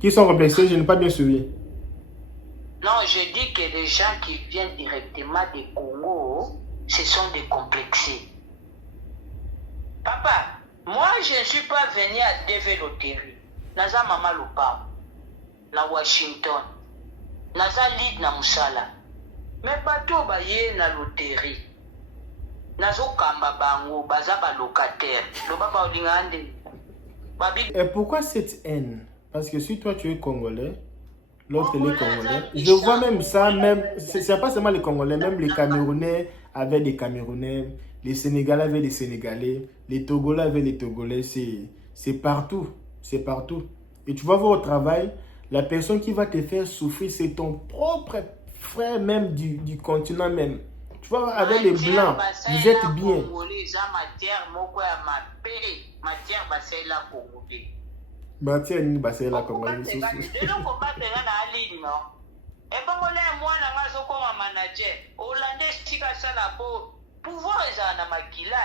Qui sont complexés, je n'ai pas bien suivi. Non, je dis que les gens qui viennent directement du Congo, ce sont des complexés. Papa, moi je ne suis pas venu à DV Loterie. Naza Mama Lupa, na Washington. Naza lead na Musala. Mais bato baye na loterie. Nazo kamba bango, baza ba locataire. Loba ba olingande. Et pourquoi cette haine? Parce que si toi tu es Congolais, l'autre il est Congolais. Je vois même ça, même, c'est pas seulement les Congolais, même les Camerounais avec des Camerounais, les Sénégalais avec des Sénégalais, les Togolais avec les Togolais, c'est partout, c'est partout. Et tu vas voir au travail, la personne qui va te faire souffrir, c'est ton propre frère même du continent même. Tu vois, avec les Blancs, vous êtes bien. Matière ni basé la Congolais. Pouvoir na makila,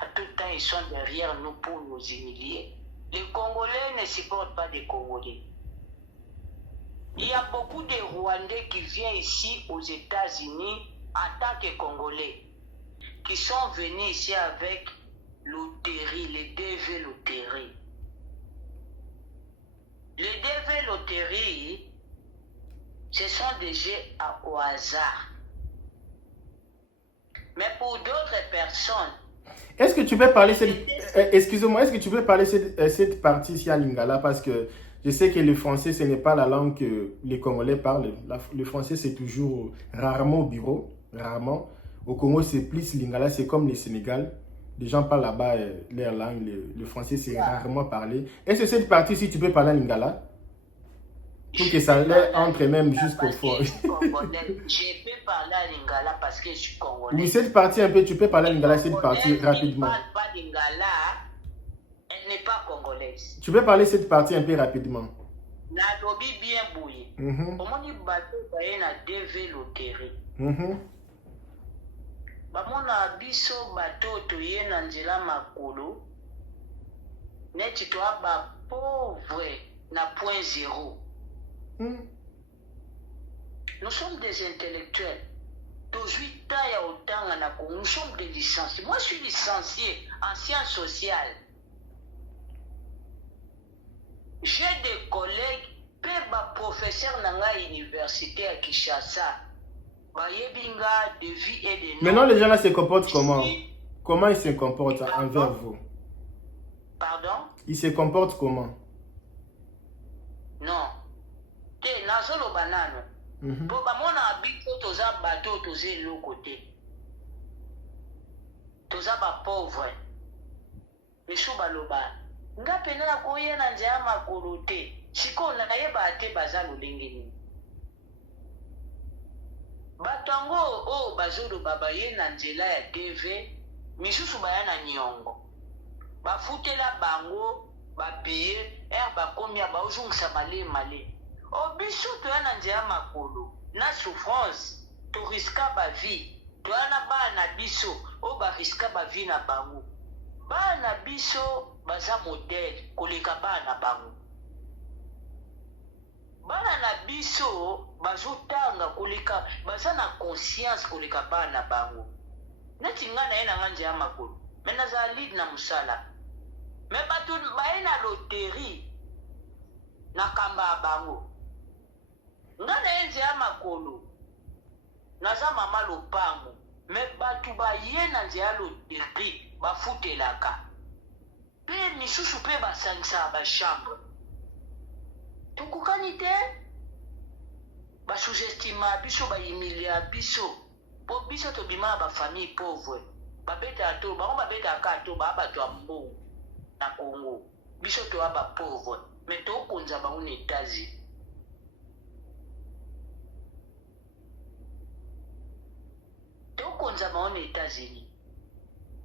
à tout temps ils sont derrière nous pour nous humilier. Les Congolais ne supportent pas des Congolais. Il y a beaucoup de Rwandais qui viennent ici aux États-Unis en tant que Congolais, qui sont venus ici avec loterie, les DV loterie. Les DV loterie, ce sont des jeux au hasard. Mais pour d'autres personnes, est-ce que tu peux parler excusez-moi, est-ce que tu peux parler cette partie ici à Lingala, parce que je sais que le français ce n'est pas la langue que les Congolais parlent. Le français c'est toujours rarement au bureau, rarement. Au Congo c'est plus Lingala, c'est comme le Sénégal. Les gens parlent là-bas leur langue, le français c'est rarement parlé. Est-ce que cette partie si tu peux parler à Lingala? Pour que ça l'air entre même jusqu'au fond. Je peux parler à Lingala parce que je suis Congolais. Oui, cette partie un peu, tu peux parler à Lingala, cette partie rapidement. Elle ne parle pas Lingala, elle n'est pas congolaise. Tu peux parler cette partie un peu rapidement. Nalobi bien bouillé. Comment dit bateau baye na DV loterie. Bamona biso bateau toye na nzela makolo. Neti to ba pauvre na point zéro. Nous sommes des intellectuels. Nous sommes des licenciés. Moi, je suis licencié en sciences sociales. J'ai des collègues, professeurs dans l'université à Kinshasa. De vie et de maintenant, les gens là se comportent comment? Comment ils se comportent envers vous? Pardon? Ils se comportent comment? Non. Te nazolo banano. Po bamona bito toza bato toze lo côté. Toza ba pauvre. Misu baloba. Nga pena ko yena nzaya makolo te. Siko na yeba te baza lolenge ni. Batango o bazolo baba yena nzela ya TV, misusu bayana nyongo. Bafutela bango, bapiye, bakomia bauzungisa male. Obiso toyana nzela makolo, na souffrance, to riska ba vie, toyana bana biso, o ba riska ba vie na bango. Bana biso baza modèle, koleka bana bango. Bana na biso bazotanga koleka, baza na conscience koleka bana bango. Neti nga na ye na nga nzela makolo, me naza lead na musala. Me bato baye na loterie, na kamba bango. Nga na ye nzela makolo, naza mama lopango, me bato baye na nzela loterie, bafutelaka. Pe misusu pe basangisa ba chambre. Tukukani te? Ba sous-estima biso, ba humilia biso. Po biso to bima ba famille pauvre. Ba beta to, ba beta ka to ba to ambo na Congo. Biso to ba pauvre. Mais to konza ba un États-Unis. To konza ba un États-Unis.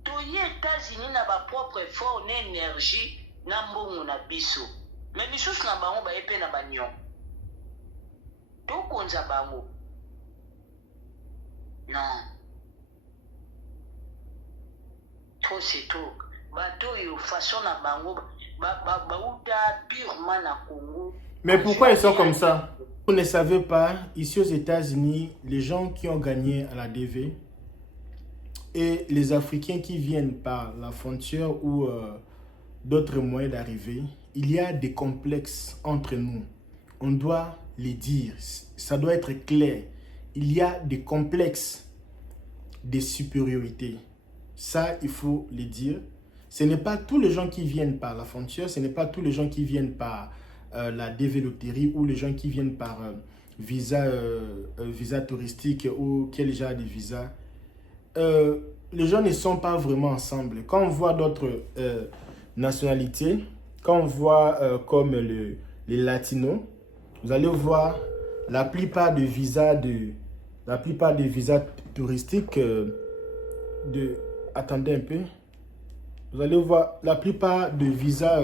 To ye États-Unis na ba propre effort na énergie na mbongo na biso. Mais misusu na bango baye pe na banyon. Tokonza bango. Non. Trop c'est trop. Bato yo façon na bango. purement na Congo. Mais pourquoi ils sont comme ça? Vous ne savez pas, ici aux États-Unis, les gens qui ont gagné à la DV et les Africains qui viennent par la frontière ou d'autres moyens d'arriver, il y a des complexes entre nous. On doit les dire, ça doit être clair. Il y a des complexes de supériorité. Ça, il faut le dire. Ce n'est pas tous les gens qui viennent par la frontière, ce n'est pas tous les gens qui viennent par la dévéloterie ou les gens qui viennent par visa touristique ou quel genre de visa. Les gens ne sont pas vraiment ensemble. Quand on voit d'autres nationalités, quand on voit comme les latinos, vous allez voir la plupart des visas touristiques attendez un peu. Vous allez voir la plupart des visas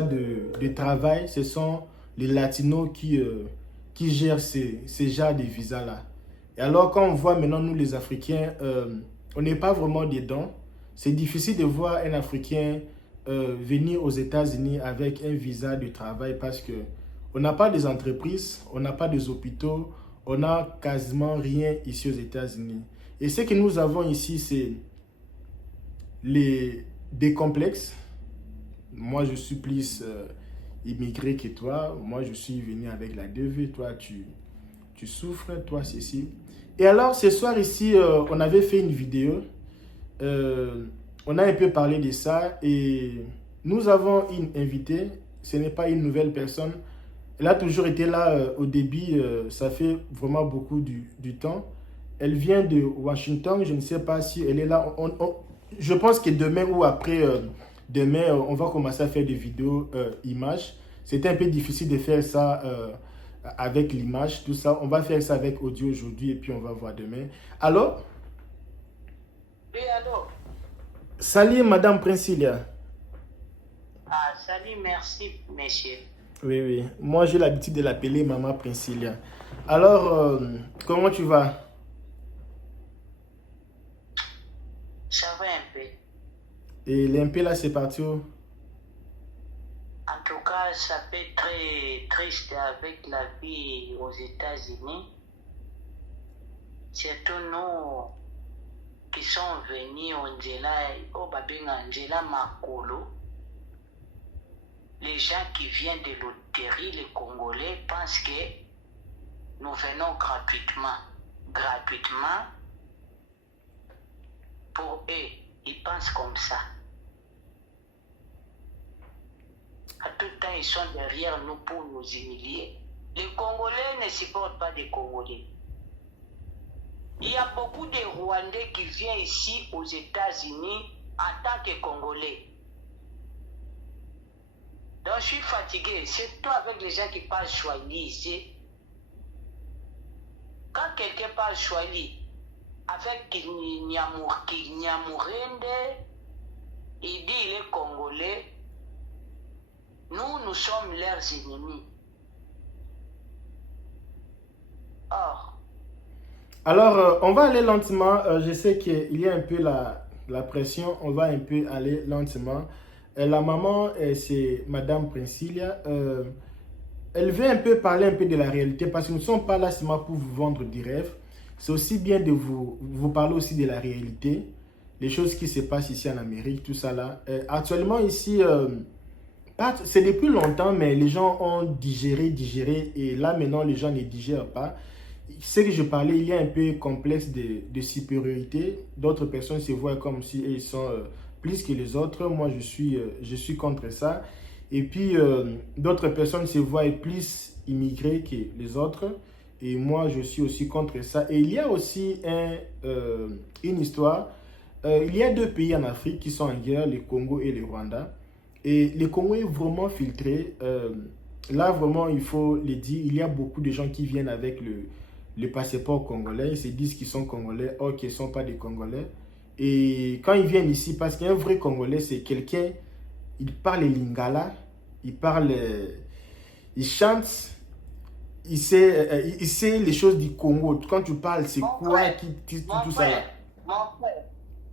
de travail, ce sont les latinos qui gèrent ces genres de visas-là. Et alors, quand on voit maintenant, nous les Africains, on n'est pas vraiment dedans. C'est difficile de voir un Africain venir aux États-Unis avec un visa de travail parce que on n'a pas des entreprises, on n'a pas des hôpitaux, on n'a quasiment rien ici aux États-Unis. Et ce que nous avons ici, c'est des complexes. Moi, je suis plus immigré que toi. Moi, je suis venu avec la DV. Toi, tu souffres. Toi, ceci. Et alors, ce soir ici, on avait fait une vidéo. On a un peu parlé de ça. Et nous avons une invitée. Ce n'est pas une nouvelle personne. Elle a toujours été là au début. Ça fait vraiment beaucoup du temps. Elle vient de Washington. Je ne sais pas si elle est là. Je pense que demain ou après demain, on va commencer à faire des vidéos images. C'était un peu difficile de faire ça avec l'image, tout ça. On va faire ça avec audio aujourd'hui et puis on va voir demain. Alors? Oui, alors? Salut, Madame Princilia. Ah, salut, merci, monsieur. Oui, oui. Moi, j'ai l'habitude de l'appeler Maman Princilia. Alors, comment tu vas? Ça va un peu. Et l'MP là, c'est parti où? En tout cas, ça peut être très triste avec la vie aux États-Unis. Surtout nous qui sont venus au Angela Makolo. Les gens qui viennent de l'hôtellerie, les Congolais, pensent que nous venons gratuitement. Gratuitement. Pour eux, ils pensent comme ça. À tout temps, ils sont derrière nous pour nous humilier. Les Congolais ne supportent pas les Congolais. Il y a beaucoup de Rwandais qui viennent ici aux États-Unis en tant que Congolais. Donc je suis fatigué, surtout avec les gens qui parlent Swahili ici. Quand quelqu'un parle Swahili, avec Nyamurende, il dit il est Congolais. Nous sommes leurs ennemis. Or. Alors, on va aller lentement. Je sais qu'il y a un peu la pression. On va un peu aller lentement. La maman, c'est Madame Princilia. Elle veut un peu parler un peu de la réalité parce que nous ne sommes pas là seulement pour vous vendre des rêves. C'est aussi bien de vous parler aussi de la réalité, les choses qui se passent ici en Amérique, tout ça là. Actuellement ici, c'est depuis longtemps, mais les gens ont digéré, et là maintenant les gens ne digèrent pas. Ce que je parlais, il y a un peu complexe de supériorité. D'autres personnes se voient comme si ils sont plus que les autres. Moi, je suis contre ça. Et puis, d'autres personnes se voient plus immigrés que les autres. Et moi, je suis aussi contre ça. Et il y a aussi une histoire. Il y a deux pays en Afrique qui sont en guerre, le Congo et le Rwanda. Et le Congo est vraiment filtré. Là, vraiment, il faut le dire, il y a beaucoup de gens qui viennent avec le passeport congolais. Ils se disent qu'ils sont congolais, or qu'ils ne sont pas des Congolais. Et quand ils viennent ici, parce qu'un vrai Congolais, c'est quelqu'un, il parle lingala, il chante, il sait les choses du Congo. Quand tu parles, c'est quoi tout ça là? Mon frère,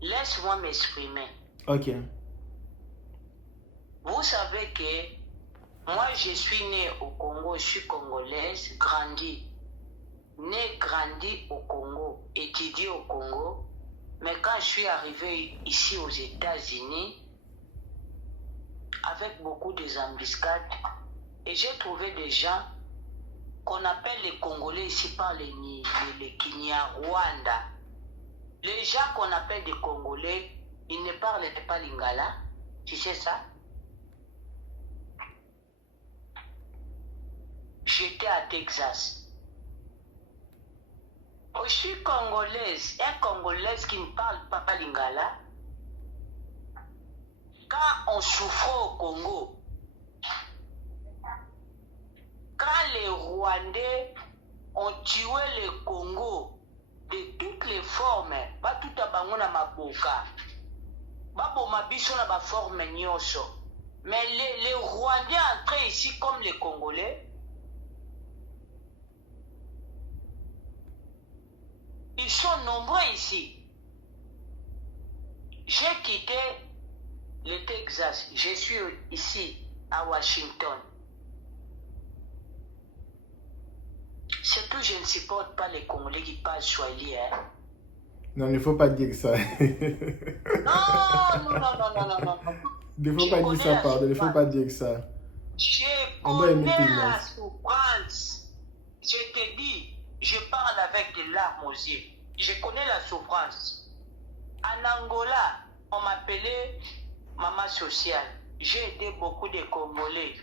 laisse-moi m'exprimer. Ok. Vous savez que moi, je suis née au Congo, je suis congolaise, grandi. Née, grandi au Congo, étudiée au Congo. Mais quand je suis arrivée ici aux États-Unis, avec beaucoup d'embuscades, et j'ai trouvé des gens qu'on appelle les Congolais ici par les Kinyarwanda. Les gens qu'on appelle des Congolais, ils ne parlent pas lingala. Tu sais ça? J'étais à Texas. Je suis congolaise, un Congolaise qui ne parle pas lingala. Quand on souffrait au Congo, quand les Rwandais ont tué le Congo de toutes les formes, pas tout à bangona maboka, pas pour ma biso na ba forme nyoso. Mais les Rwandais entrés ici comme les Congolais, ils sont nombreux ici. J'ai quitté le Texas, je suis ici à Washington. C'est que je ne supporte pas les Congolais qui parlent Swahili. Hein. Non, il ne faut pas dire ça. Non. Il ne faut pas dire ça, pardon. Il ne faut pas dire ça. Je connais la souffrance. Je te dis, je parle avec des larmes aux yeux. Je connais la souffrance. En Angola, on m'appelait maman sociale. J'ai aidé beaucoup de Congolais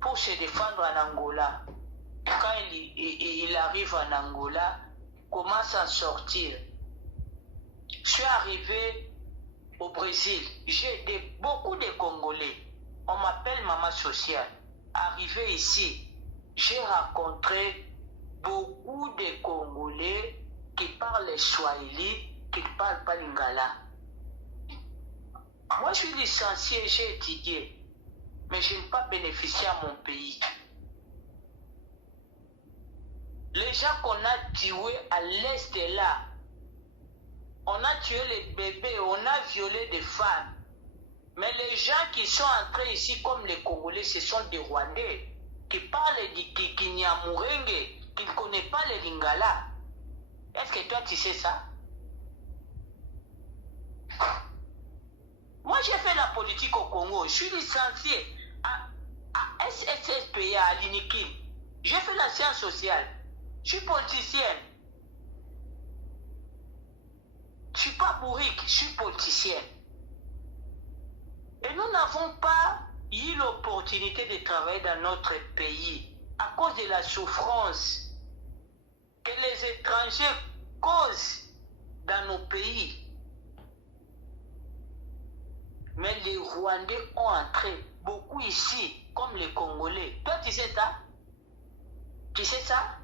pour se défendre en Angola. Quand il arrive en Angola, comment s'en sortir? Je suis arrivé au Brésil. J'ai aidé beaucoup de Congolais. On m'appelle maman sociale. Arrivé ici, j'ai rencontré beaucoup de Congolais qui parlent le Swahili, qui ne parlent pas lingala. Moi, je suis licencié, j'ai étudié, mais je n'ai pas bénéficié à mon pays. Les gens qu'on a tués à l'est de là, on a tué les bébés, on a violé des femmes. Mais les gens qui sont entrés ici comme les Congolais, ce sont des Rwandais qui parlent du Kinyamurenge, qui ne connaissent pas le lingala. Est-ce que toi tu sais ça? Moi j'ai fait la politique au Congo, je suis licencié à SSSPA, à l'INIKIM. J'ai fait la science sociale, je suis politicienne. Je ne suis pas bourrique, je suis politicienne. Et nous n'avons pas eu l'opportunité de travailler dans notre pays à cause de la souffrance que les étrangers causent dans nos pays. Mais les Rwandais ont entré beaucoup ici, comme les Congolais. Toi, tu sais ça? Tu sais ça?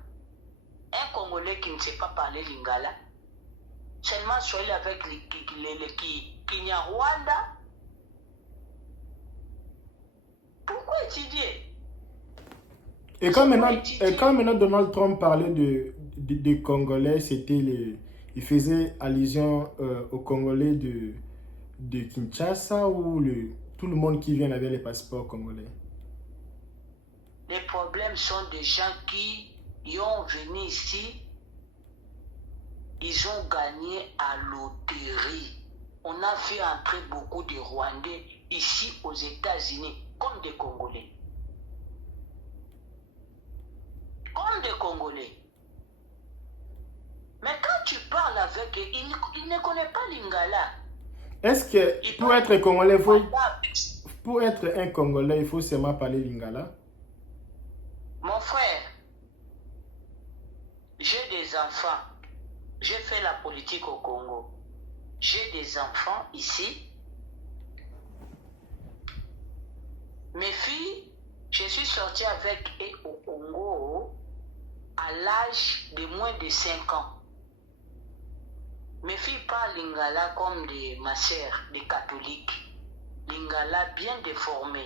Un Congolais qui ne sait pas parler lingala, seulement soyez avec les Kinyarwanda. Pourquoi étudier? Et quand maintenant Donald Trump parlait de Congolais, il faisait allusion aux Congolais de Kinshasa ou tout le monde qui vient avec les passeports congolais? Les problèmes sont des gens qui ont venu ici, ils ont gagné à loterie. On a fait entrer beaucoup de Rwandais ici aux États-Unis comme des Congolais. Comme des Congolais. Mais quand tu parles avec eux, ils ne connaissent pas lingala. Est-ce que pour être un Congolais, il faut seulement parler lingala? Mon frère, j'ai des enfants. J'ai fait la politique au Congo. J'ai des enfants ici. Mes filles, je suis sorti avec eux au Congo à l'âge de moins de 5 ans. Mes filles parlent lingala comme ma sœur, des catholiques. Lingala bien déformé.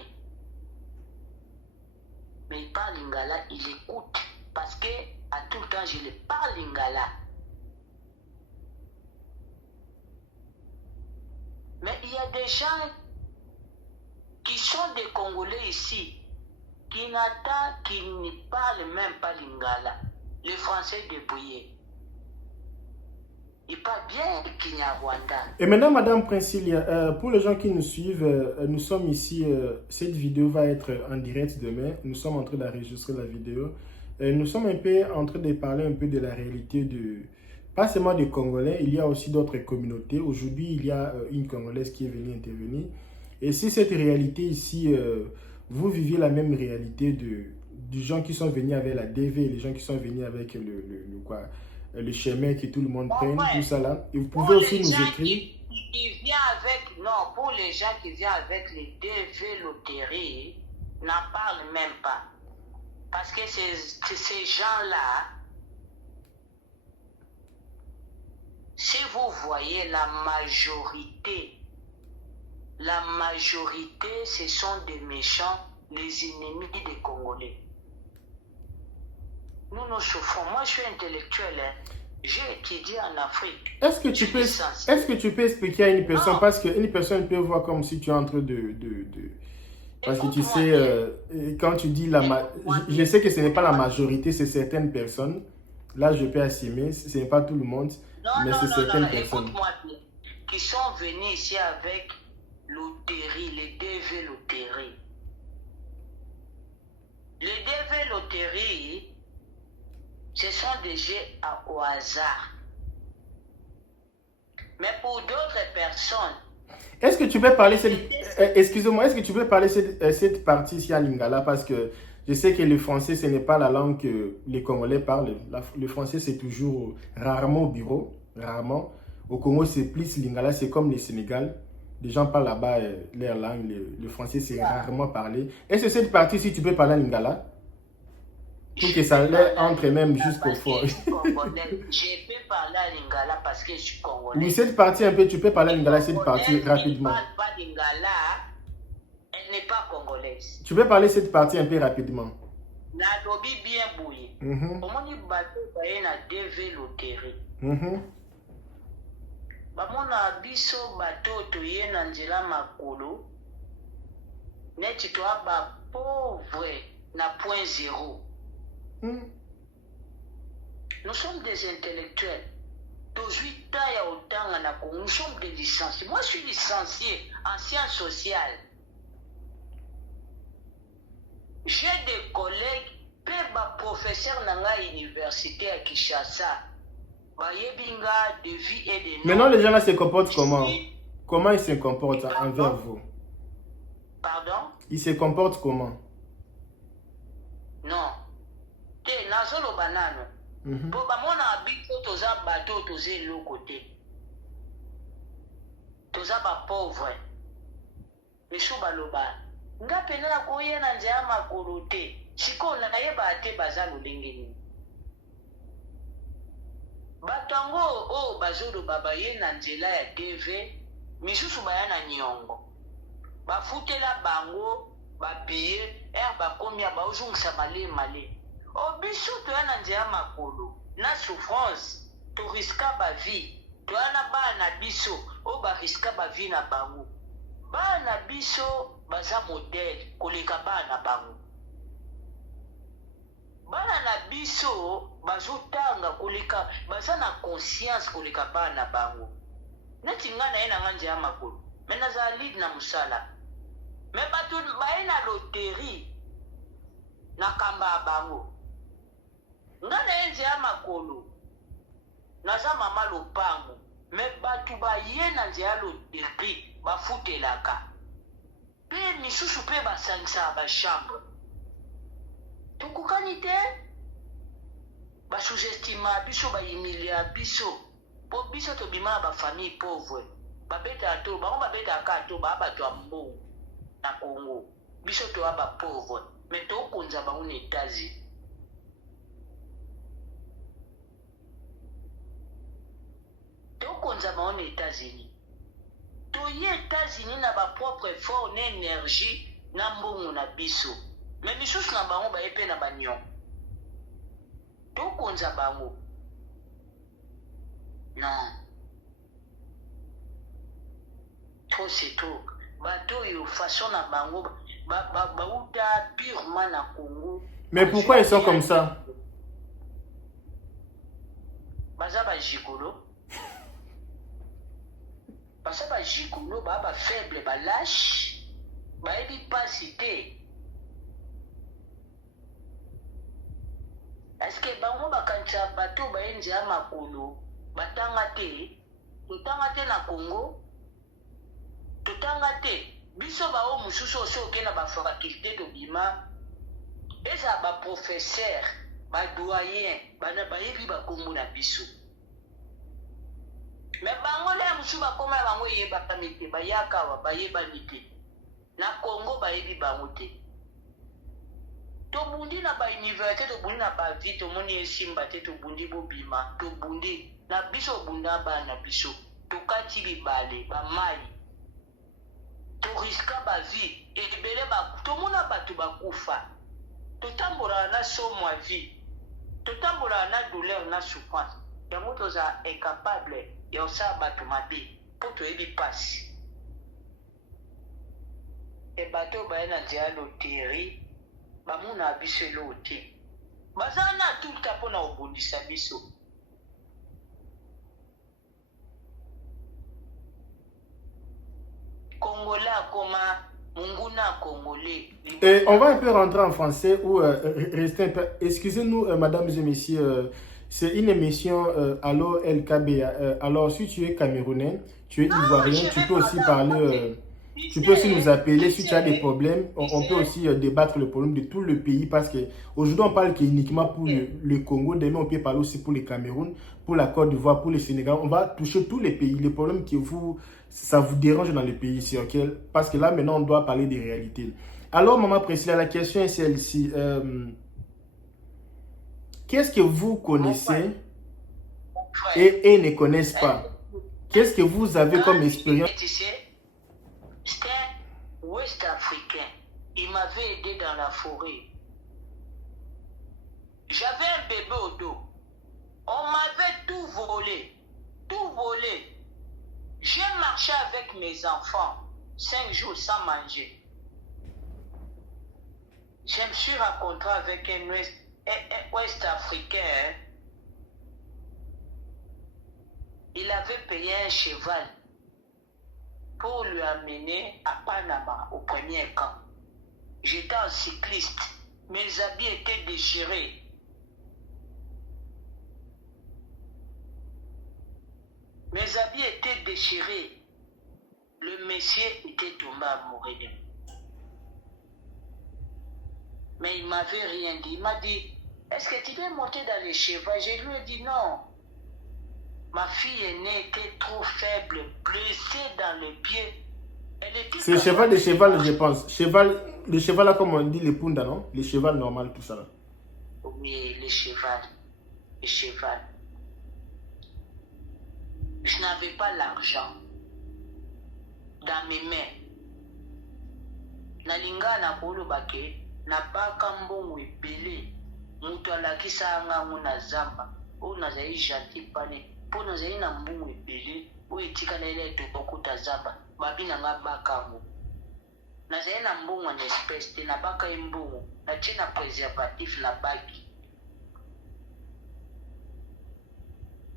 Mais ils parlent lingala, ils écoutent. Parce que à tout le temps, je les parle lingala. Mais il y a des gens qui sont des Congolais ici, qui n'attendent, qui ne parlent même pas lingala. Les Français débrouillés. Ils parlent bien Kinyarwanda. Et maintenant, Madame Princilia, pour les gens qui nous suivent, nous sommes ici, cette vidéo va être en direct demain. Nous sommes en train d'enregistrer la vidéo. Nous sommes un peu en train de parler un peu de la réalité pas seulement des Congolais, il y a aussi d'autres communautés. Aujourd'hui, il y a une Congolaise qui est venue intervenir. Et si cette réalité ici, vous viviez la même réalité des gens qui sont venus avec la DV, les gens qui sont venus avec le chemin que tout le monde prenne, tout ça là. Et vous pouvez aussi nous écrire. Qui vient avec, non, pour les gens qui viennent avec les DV loteries, n'en parlent même pas. Parce que ces gens-là, si vous voyez la majorité, ce sont des méchants, les ennemis des Congolais. Nous souffrons. Moi, je suis intellectuel. J'ai étudié en Afrique. Est-ce que tu peux expliquer à une personne, parce qu'une personne peut voir comme si tu es en train parce que tu sais, quand tu dis je sais que ce n'est pas la majorité, c'est certaines personnes. Là, je peux assumer, ce n'est pas tout le monde, mais c'est certaines personnes. Écoute-moi bien. Qui sont venus ici avec loterie, les DV loterie. Les DV loterie, ce sont des jeux au hasard. Mais pour d'autres personnes... Est-ce que tu peux parler excusez-moi, est-ce que tu peux parler cette partie ici à Lingala, parce que je sais que le français, ce n'est pas la langue que les Congolais parlent. Le français, c'est toujours rarement au bureau, rarement. Au Congo, c'est plus Lingala, c'est comme le Sénégal. Les gens parlent là-bas leur langue, le français, c'est rarement parlé. Est-ce que cette partie, si tu peux parler à Lingala? Pour que ça l'air entre même jusqu'au fond. Je peux parler à Lingala parce que je suis congolais. Oui, cette partie un peu, tu peux parler à Lingala, cette partie rapidement. Elle ne parle pas Lingala, elle n'est pas congolaise. Tu peux parler cette partie un peu rapidement. Na lobi bien bouillé. Comment ni bateau baye na DV loterie. Bamona biso bateau toye na nzela makolo. Neti toa ba pauvre na point zéro. Nous sommes des intellectuels. Nous sommes des licenciés. Moi, je suis licencié en sciences sociales. J'ai des collègues, professeurs dans l'université à Kinshasa. De vie et de maintenant, les gens là se comportent comment? Comment ils se comportent envers vous? Pardon? Ils se comportent comment? Non. Nazolo banano. Pour bamona bito toza bateau toza le côté. Toza ba pauvre. Misu baloba. Nga pena ko yena nzea makolo te. Siko na yeba te baza lolenge ni. Batango bazolo baba yena nzela ya TV, misusu bayana nyongo. Bafutela bango, babiye, bakomi bauzungisa male. Biso toyana nzela makolo na souffrance to riska ba vie toyana bana biso ba riska ba vie na bango bana biso baza modèle koleka bana bango bana na biso bazotanga koleka baza na conscience koleka bana bango neti ngana ena nganje ya makolo mena za lead na musala me batu baena loterie na kamba bango ngana enze ya makolo naza mama lopango me batu baye na nze ya loterie bafutelaka pe misusu pe basangisa bachambre tokokani te basous-estima biso bahumilia biso po biso tobima bafamille pauvre babeta to bango babetaka to babato ya mbongo na Congo biso toya bapauvre me tokonza bango na États-Unis. Tokonza bango na États-Unis. Toye États-Unis na ba propre effort na énergie na mbongo na biso. Mais misusu na bango baye pe na banyon. Tokonza bango. Non. Trop c'est trop. bato yo façon na bango bauta purement na Congo. Mais pourquoi ils sont comme ça? Baza ba gigolo. Baza ba gigolo, ba faible, ba lâche. Ba ebi pas cité. Est-ce que bango bakancha bato ba enzi ya makolo batanga te? Totanga te na Congo? Totanga te. Biso ba o mususu oso ke na ba faculté de bima. Eza ba professeur, ba doyen, bana ba yebi ba Congo na biso. Mais bango le mususu ba koma bango yeba kamete ba yakawa ba yeba nite. Na Congo ba yebi bango te. To bundi na ba université, to bundi na ba vie, to moni esimba te, to bundi bo bima, to bundi na biso bunda ba na biso. To kati bibale ba mai. To riska ba vie, ebele ba to mona batu ba kufa. To tambola na somo à vie. To tambola na douleur na souffrance. Yango toza incapable ya osa batu mabe po to ebi passe. E bato ba na dia loterie ba muna biso lote. Bazana tout tapo na obundisa biso. Congolais comme Munguna Congolais. Et on va un peu rentrer en français ou rester un peu. Excusez-nous, mesdames et messieurs, c'est une émission Allo LKB. Alors, si tu es camerounais, tu es ivoirien, tu peux aussi parler. Tu peux aussi nous appeler si tu as des problèmes. On peut aussi débattre le problème de tout le pays parce qu'aujourd'hui, on parle uniquement pour le Congo. Demain, on peut parler aussi pour le Cameroun, pour la Côte d'Ivoire, pour le Sénégal. On va toucher tous les pays. Les problèmes qui ça vous dérange dans le pays ici, ok? Parce que là, maintenant, on doit parler des réalités. Alors, Maman Priscilla, la question est celle-ci. Qu'est-ce que vous connaissez et ne connaissent pas? Qu'est-ce que vous avez comme expérience? C'était un Ouest africain. Il m'avait aidé dans la forêt. J'avais un bébé au dos. On m'avait tout volé. Tout volé. J'ai marché avec mes enfants 5 jours sans manger. Je me suis rencontré avec un Ouest africain. Il avait payé un cheval pour lui amener à Panama au premier camp. J'étais un cycliste. Mes habits étaient déchirés. Mes habits étaient déchirés. Le monsieur était tombé amoureux de moi. Mais il ne m'avait rien dit. Il m'a dit, est-ce que tu veux monter dans les chevaux? Je lui ai dit non. Ma fille aînée était trop faible, blessée dans les pieds. C'est cheval de cheval, je pense. Le cheval là, comme on dit, les punda, non? Les chevals normal, tout ça là. Oui, les chevals. Les chevals. Je n'avais pas l'argent dans mes mains. Nalinga na kolo bake, na baka mbongo ebele. Mutu alakisa ngango na zamba. O nazali gentil pane. Po nazali na mbongo ebele. O etikala ile tokokuta zamba. Babi na nga baka ngo. Nazali na mbongo en espèce te na baka mbongo. Na tie na préservatif na baki.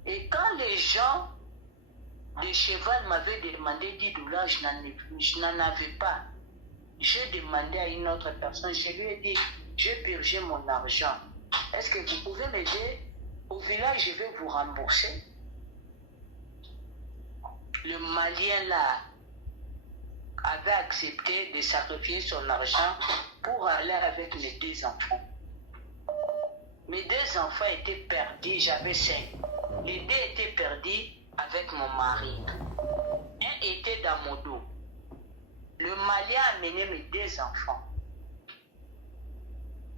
Et quand les gens de cheval m'avaient demandé 10 $, je n'en avais pas. J'ai demandé à une autre personne, je lui ai dit, j'ai purgé mon argent. Est-ce que vous pouvez m'aider? Au village, je vais vous rembourser. Le Malien là avait accepté de sacrifier son argent pour aller avec mes 2 enfants. Mes 2 enfants étaient perdus, j'avais 5. Les 2 étaient perdus avec mon mari. Un était dans mon dos. Le Malien a mené mes 2 enfants.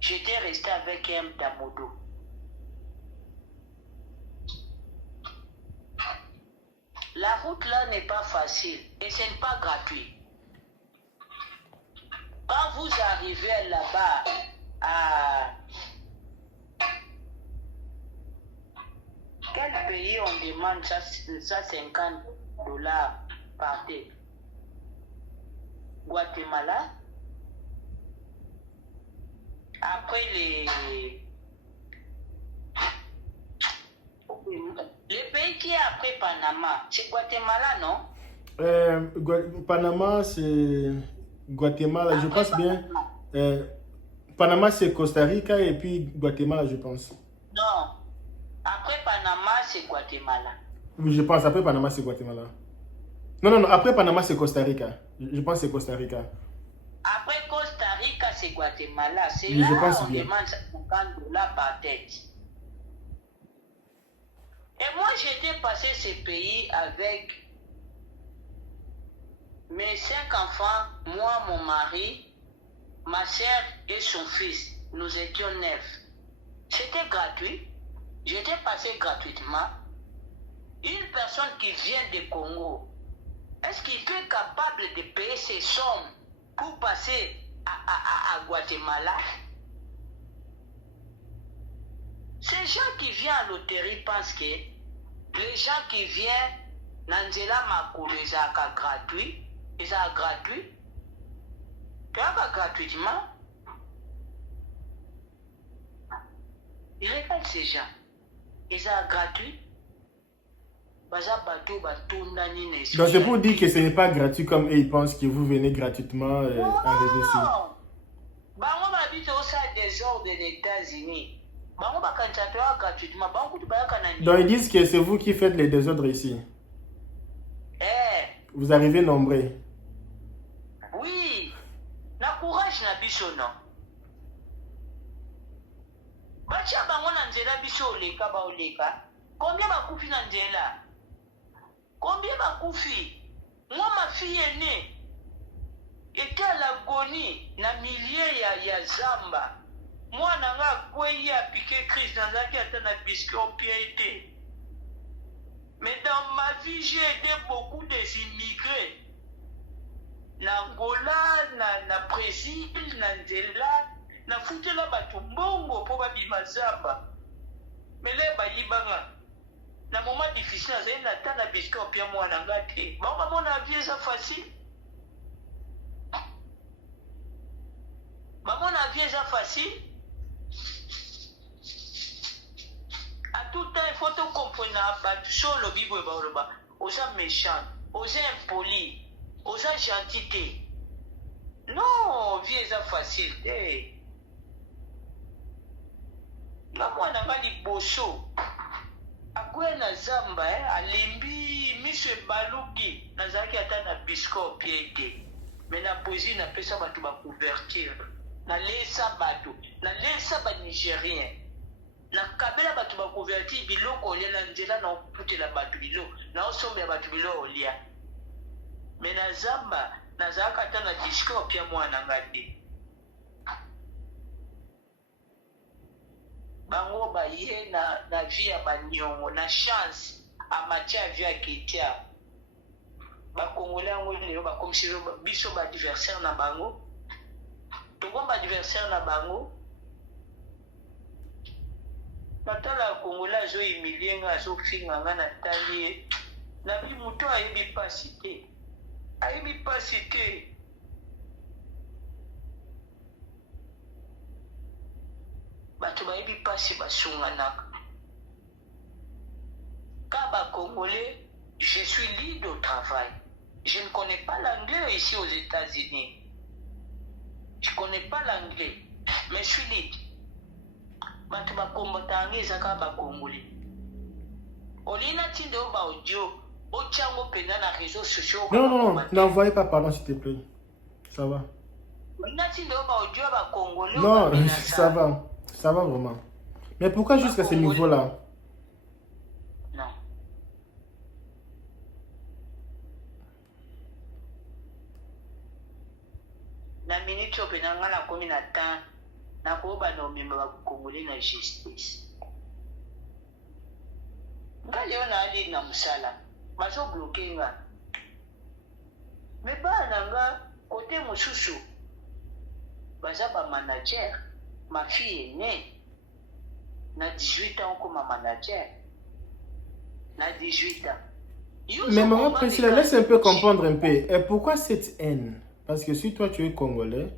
J'étais resté avec un dans mon dos. La route là n'est pas facile et ce n'est pas gratuit. Quand vous arrivez là-bas à quel pays on demande 150 $ par tête? Guatemala. Après les pays qui est après Panama, c'est Guatemala, non? Panama, c'est Guatemala, Après je pense bien. Panama, c'est Costa Rica et puis Guatemala, je pense. Non. Après Panama, c'est Guatemala. Oui, je pense. Après Panama, c'est Guatemala. Non. Après Panama, c'est Costa Rica. Je pense que c'est Costa Rica. Après Costa Rica, c'est Guatemala. C'est Oui, là je pense on bien. demande 50 $ par tête. Et moi, j'étais passé ces pays avec mes 5 enfants, moi, mon mari, ma soeur et son fils. Nous étions 9. C'était gratuit. J'étais passé gratuitement. Une personne qui vient du Congo, est-ce qu'il est capable de payer ces sommes pour passer à Guatemala? Ces gens qui viennent à loterie pensent que les gens qui viennent Nanzela Makulu, ils sont gratuits. Ils sont gratuits. Tu as gratuitement. Ils regardent ces gens. Ils sont gratuits. Donc c'est pour dire que ce n'est pas gratuit comme eux ils pensent que vous venez gratuitement arriver ici. Bango babite au sein des ordres des États-Unis. Bango bakantato gratuitement. Donc ils disent que c'est vous qui faites les désordres ici. Vous arrivez nombreux. Oui. Na courage na biso non. Bacha bango na nzela biso oleka ba oleka. Combien bakufi na nzela? Combien bakufi? Moi ma fille est née. Était à l'agonie na milliers ya zamba. Moi nanga kweye a piqué Christ dans la qui atteint na biscuit au pied. Mais dans ma vie j'ai aidé beaucoup des immigrés. Na Angola, na Brésil, na Nzela, na futela batu mbongo po babima zamba. Mais là bayibanga. Na moment difficile, j'ai na tana biscuit au pied moi na ngate. Ba mon avis ça facile. Ba mon avis ça facile. À tout temps il faut te comprendre ba sur le bible ba oloba. Osa méchant, osa impoli, osa gentil. Non, vie ça facile. Na mwana ngali boso. Akwe na zamba alimbi miso baluki nazaki ata na bisco pied. Mais na poésie na pesa batu ba couverture. Na lesa batu, na lesa ba nigérien. Na kabela batu ba couverture biloko olia na nzela na oputela batu bilo. Na osombe batu bilo olia. Mais na zamba nazaka ata na disco pia mwana ngati. Bango ba ye na vie ya banyongo na chance amatia vie ya kitia ba congolais ngo lelo ba comme si biso ba adversaire na bango to ba adversaire na bango natala congolais zo imilienga zo finga nga na tali na bi muto ayebi pasité bato bayebi pasi basunganaka. Quand ba Congolais, je suis libre au travail. Je ne connais pas l'anglais ici aux États-Unis. Je ne connais pas l'anglais, mais je suis libre. Bato ba kombatanga ezaka ba Congolais. Olina tindo ba audio, ochango pena na réseaux sociaux. Non, n'envoyez pas, pardon, s'il te plaît. Ça va. Olina tindo ba audio ba Congolais. Non, ça va. Ça va vraiment. Mais pourquoi jusqu'à ce niveau-là? Non. Na minute ope na ngana komi na temps na ko ba no memba ba Congolais na justice. Ngali ona ali na musala. Baso bloquer nga. Mais ba nanga côté mususu. Baza ba manager. Ma fille est née. Na 18 ans comme manager. Na 18 ans. Mais maman Priscilla, laisse un peu comprendre un peu. Et pourquoi cette haine? Parce que si toi tu es congolais,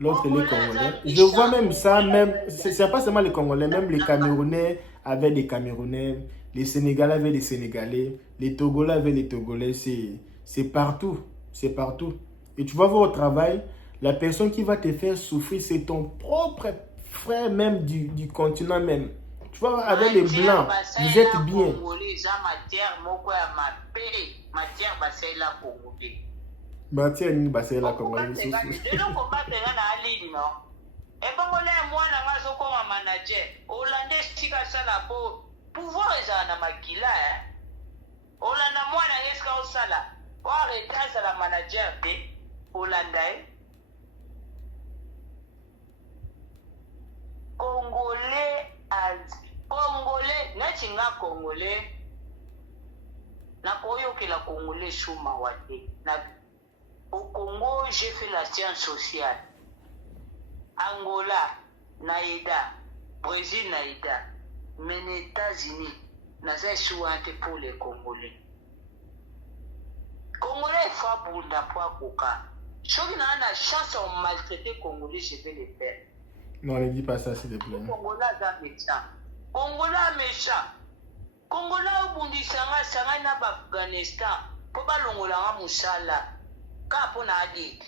l'autre il est congolais. Je vois même ça, même, c'est pas seulement les Congolais, même les Camerounais avec des Camerounais, les Sénégalais avec des Sénégalais, les Togolais avec les Togolais, c'est partout, c'est partout. Et tu vas voir au travail, la personne qui va te faire souffrir, c'est ton propre frère même du continent même. Tu vois, avec les Blancs, vous êtes bien. Matière ni basé la Congolais. ebongole mwana nga azokoma manager olanda esika asala po pouvoir ezala na makila olanda mwana nga esika osala oarete azala manager te olanda ye congolais neti nga congolais nakoyokela congolais shuma wa te au Congo j'ai fait la science sociale. Angola, Naïda, Brésil, Naïda, mais les États-Unis, naza souhaité pour les Congolais. Congolais, il faut bunda pour Koka. Si on a la chance de maltraiter Congolais, je vais les faire. Non, ne dis pas ça, s'il te plaît. Congolais, c'est méchant. Congolais, méchant. Congolais, au bundi, sanga na Afghanistan, pour pas l'ongola musala, quand on a dit.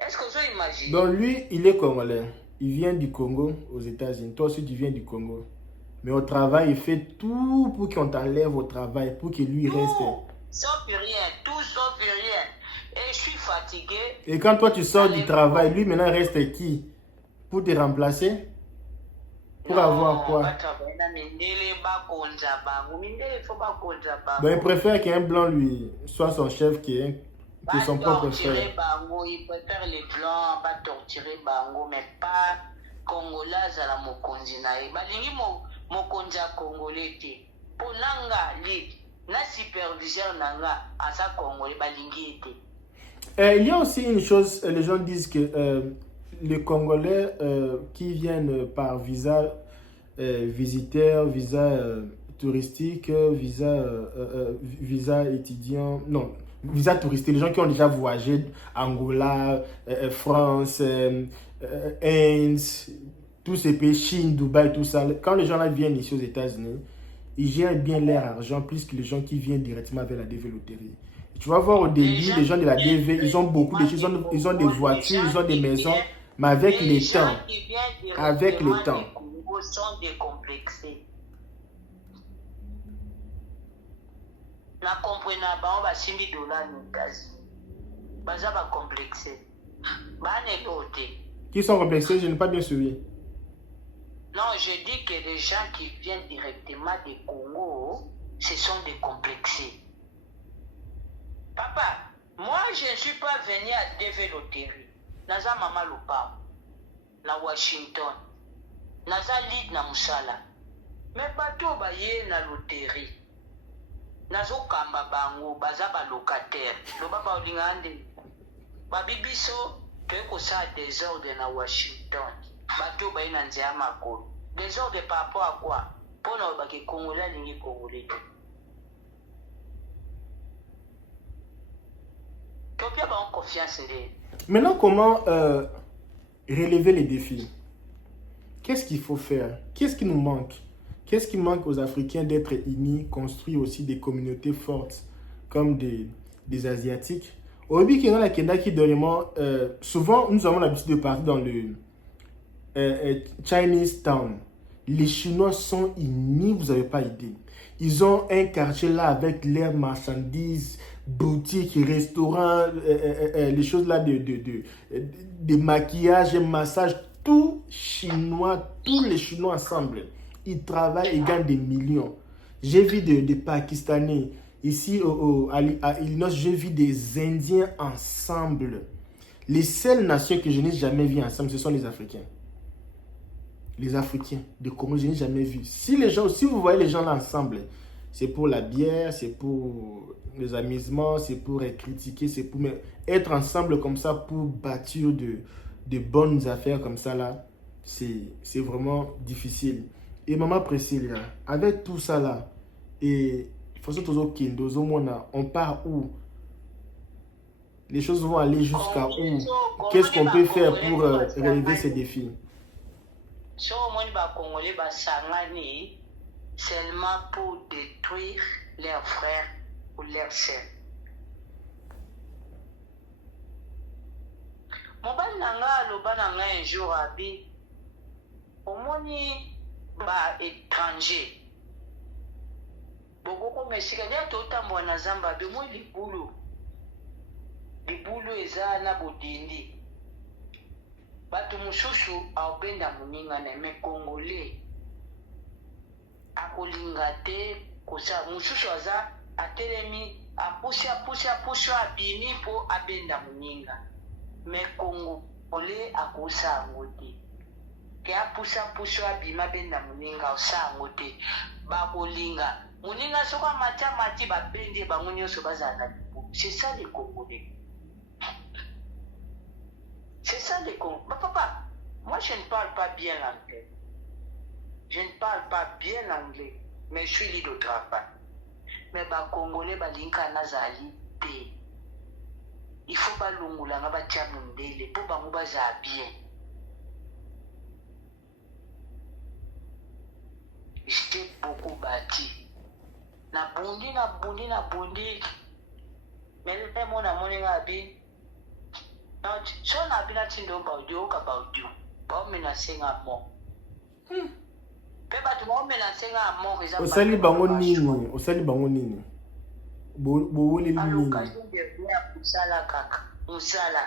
Est-ce que vous imaginez? Donc lui, il est congolais. Il vient du Congo aux États-Unis. Toi aussi, tu viens du Congo. Mais au travail, il fait tout pour qu'on t'enlève au travail, pour que lui reste. Sauf rien, tout sauf rien. Et je suis fatigué. Et quand toi, tu sors du travail, lui, maintenant, reste qui? Pour te remplacer? Pour non, avoir quoi? Donc il préfère qu'un blanc, lui, soit son chef que son propre frère. Il préfère les blancs, pas torturer bango, mais pas congolais à la mokonzi nae. Balingi mokonzi a congolais te. Pour nanga lit, na superviseur nanga à sa congolais balingi te. Il y a aussi une chose, les gens disent que les Congolais qui viennent par visa visiteur, visa touristique, visa étudiant, non. Visa touristique, les gens qui ont déjà voyagé Angola, France, Inde, tous ces pays, Chine, Dubaï, tout ça. Quand les gens là viennent ici aux États-Unis, ils gèrent bien leur argent plus que les gens qui viennent directement vers la DV loterie. Tu vas voir au début, les gens de la DV, ils ont beaucoup de choses, ils ont des voitures, ils ont des maisons, mais avec les temps, avec le temps. Sont décomplexés. Na comprena ba ba simbi dollar ni kazi. Baza ba complexé. Ba ne doté. Qui sont complexés, je n'ai pas bien suivi. Non, je dis que les gens qui viennent directement du Congo, ce sont des complexés. Papa, moi je ne suis pas venu à DV Loterie. Naza mama Lupa. Na Washington. Naza lead na musala. Mais bato ba ye na loterie. Nazo kamba bango baza ba locataire. Loba ba olingande. Ba bibiso te ko sa désordre na Washington. Bato ba ina nzia makolo. Désordre par rapport à quoi? Pour na ba ke Congolais lingi Congolais. Topia ba en confiance les. Maintenant comment relever les défis? Qu'est-ce qu'il faut faire? Qu'est-ce qui nous manque? Qu'est-ce qui manque aux Africains d'être unis, construire aussi des communautés fortes comme des Asiatiques? Au début, qui est dans la Kenda qui souvent nous avons l'habitude de partir dans le Chinese Town. Les Chinois sont unis, vous n'avez pas idée. Ils ont un quartier là avec leurs marchandises, boutiques, restaurants, les choses là de maquillage, massage. Tous les Chinois ensemble, ils travaillent et gagnent des millions. J'ai vu des Pakistanais, ici à Illinois, j'ai vu des Indiens ensemble. Les seules nations que je n'ai jamais vues ensemble, ce sont les Africains. Les Africains de Congo, je n'ai jamais vu. Si vous voyez les gens là ensemble, c'est pour la bière, c'est pour les amusements, c'est pour être critiqué, c'est pour être ensemble comme ça pour bâtir de bonnes affaires comme ça là, c'est vraiment difficile. Et maman Priscilla, avec tout ça là, et on part où? les choses vont aller jusqu'à où? Qu'est-ce qu'on peut faire pour relever ces défis? Si au moins les Congolais basangani seulement pour détruire leurs frères ou leurs sœurs. Mobali nanga loba nanga un jour abi omoni ba étranger boko ko mesika dia totambo na zamba be mo libulu eza na bodindi batu mususu aopenda muninga na me Congolais akolinga te kosa mususu aza atelemi apusha abini po abenda muninga me Congolais akosa ngoti ke apusha abima benda muninga osa ngoti bakolinga muninga soka mati babende bango nyonso bazana. C'est ça les Congolais. C'est ça les Congolais. Papa, moi je ne parle pas bien l'anglais. Je ne parle pas bien l'anglais, mais je suis libre de travail. Mais les Congolais balinka nazali te. Il faut pas l'ongula nga batia mundele pour bango baza bien. J'ai beaucoup bâti. Na bondi. Mais le mon amoni ngabi. Na so na bina tindo ba audio ka ba audio. Ba menacenga mo. Pe ba tu mo menacenga mo eza. Osali bango nini? Bowuli nini? Allocation de bien kusala kaka. Musala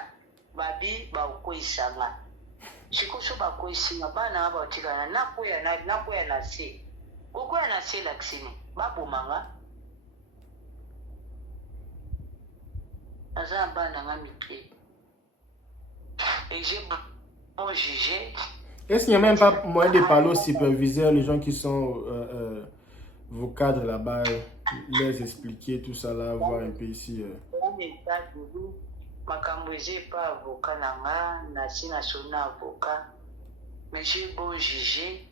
babi ba ukoisanga. Shikoso ba koisinga bana ba otikana nakoya na se. Kokoya na se laksini. Babu manga. Azamba nanga mike. Et j'ai bon jugé. Est-ce qu'il n'y a même pas moyen de parler aux superviseurs, les gens qui sont vos cadres là-bas, les expliquer tout ça là, voir un peu ici. Makambo eze pas avocat nanga, nasi national avocat. Mais j'ai bon jugé.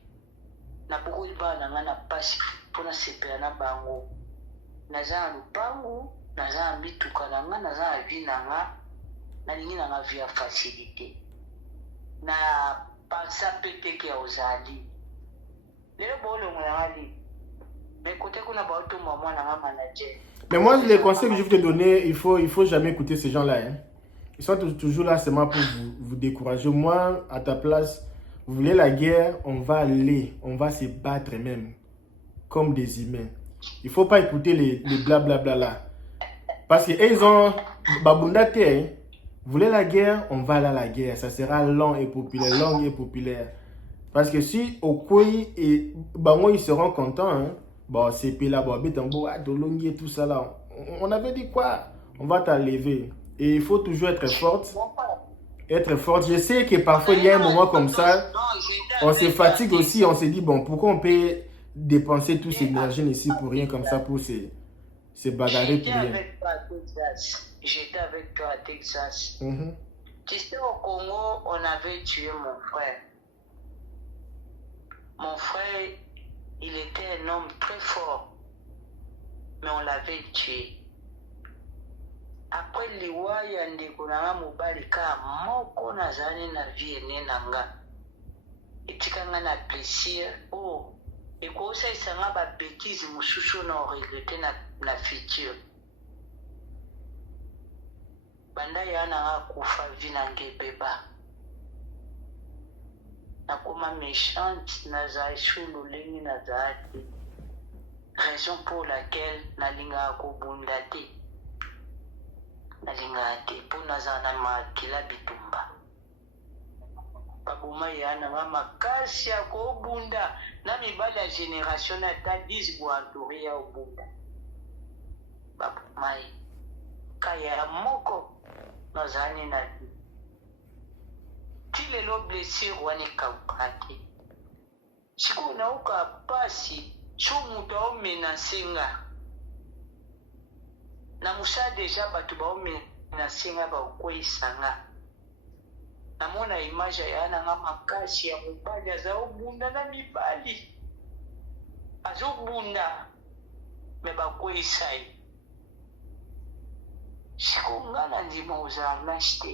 Na beaucoup de bana nanga na passe pour na sepela na bango. Naza lupangu, naza mituka nanga, naza vie nanga, na lingi nanga via facilité. Na pensa pété que ozali. Lelo bolo ngali. Mais côté kuna ba auto maman nanga manager. Mais moi, les conseils que je vais te donner, il faut jamais écouter ces gens-là. Hein. Ils sont toujours là seulement pour vous décourager. Moi, à ta place, vous voulez la guerre, on va aller, on va se battre même, comme des humains. Il ne faut pas écouter les blablabla là. Parce qu'ils ont babunda terre. Vous voulez la guerre, on va aller à la guerre. Ça sera long et populaire. Parce que si Okoyi et Bango ils seront contents, hein, bon, c'est puis là, bon, Dolongi et tout ça là. On avait dit quoi? On va t'enlever. Et il faut toujours être forte. Être forte. Je sais que parfois il y a un moment comme ça, on se fatigue aussi, on se dit, bon, pourquoi on peut dépenser toute cette énergie ici pour rien comme ça, pour se bagarrer pour rien. J'étais avec toi à Texas. Tu sais, au Congo, on avait tué mon frère. Mon frère, il était un homme très fort, mais on l'avait tué. Après les waya ndikunanga mobali ka moko nazani na vie nanga. Etikanga na plaisir. Oh, et quoi ça isanga ba bêtise mususu na regretter na futur. Banda yana kufa vina ngebeba. Nakoma méchante naza shulu lengi nazati. Raison pour laquelle nalinga kobunda te. Nalinga te pour nazana makila bitumba. Babuma yana makasi ya kobunda na mibali ya génération na ta 10 boantori ya obunda. Babuma kaya moko nazani na tile lo blessure wani kaukati. Siku nauka pasi chumuta omenasenga. Na musa deja batu ba omenasenga ba ukweisanga. Namona image ya nga makasi ya mobali aza obunda na mibali. Azobunda me bakweisai. sikungana ndima ozala lâche te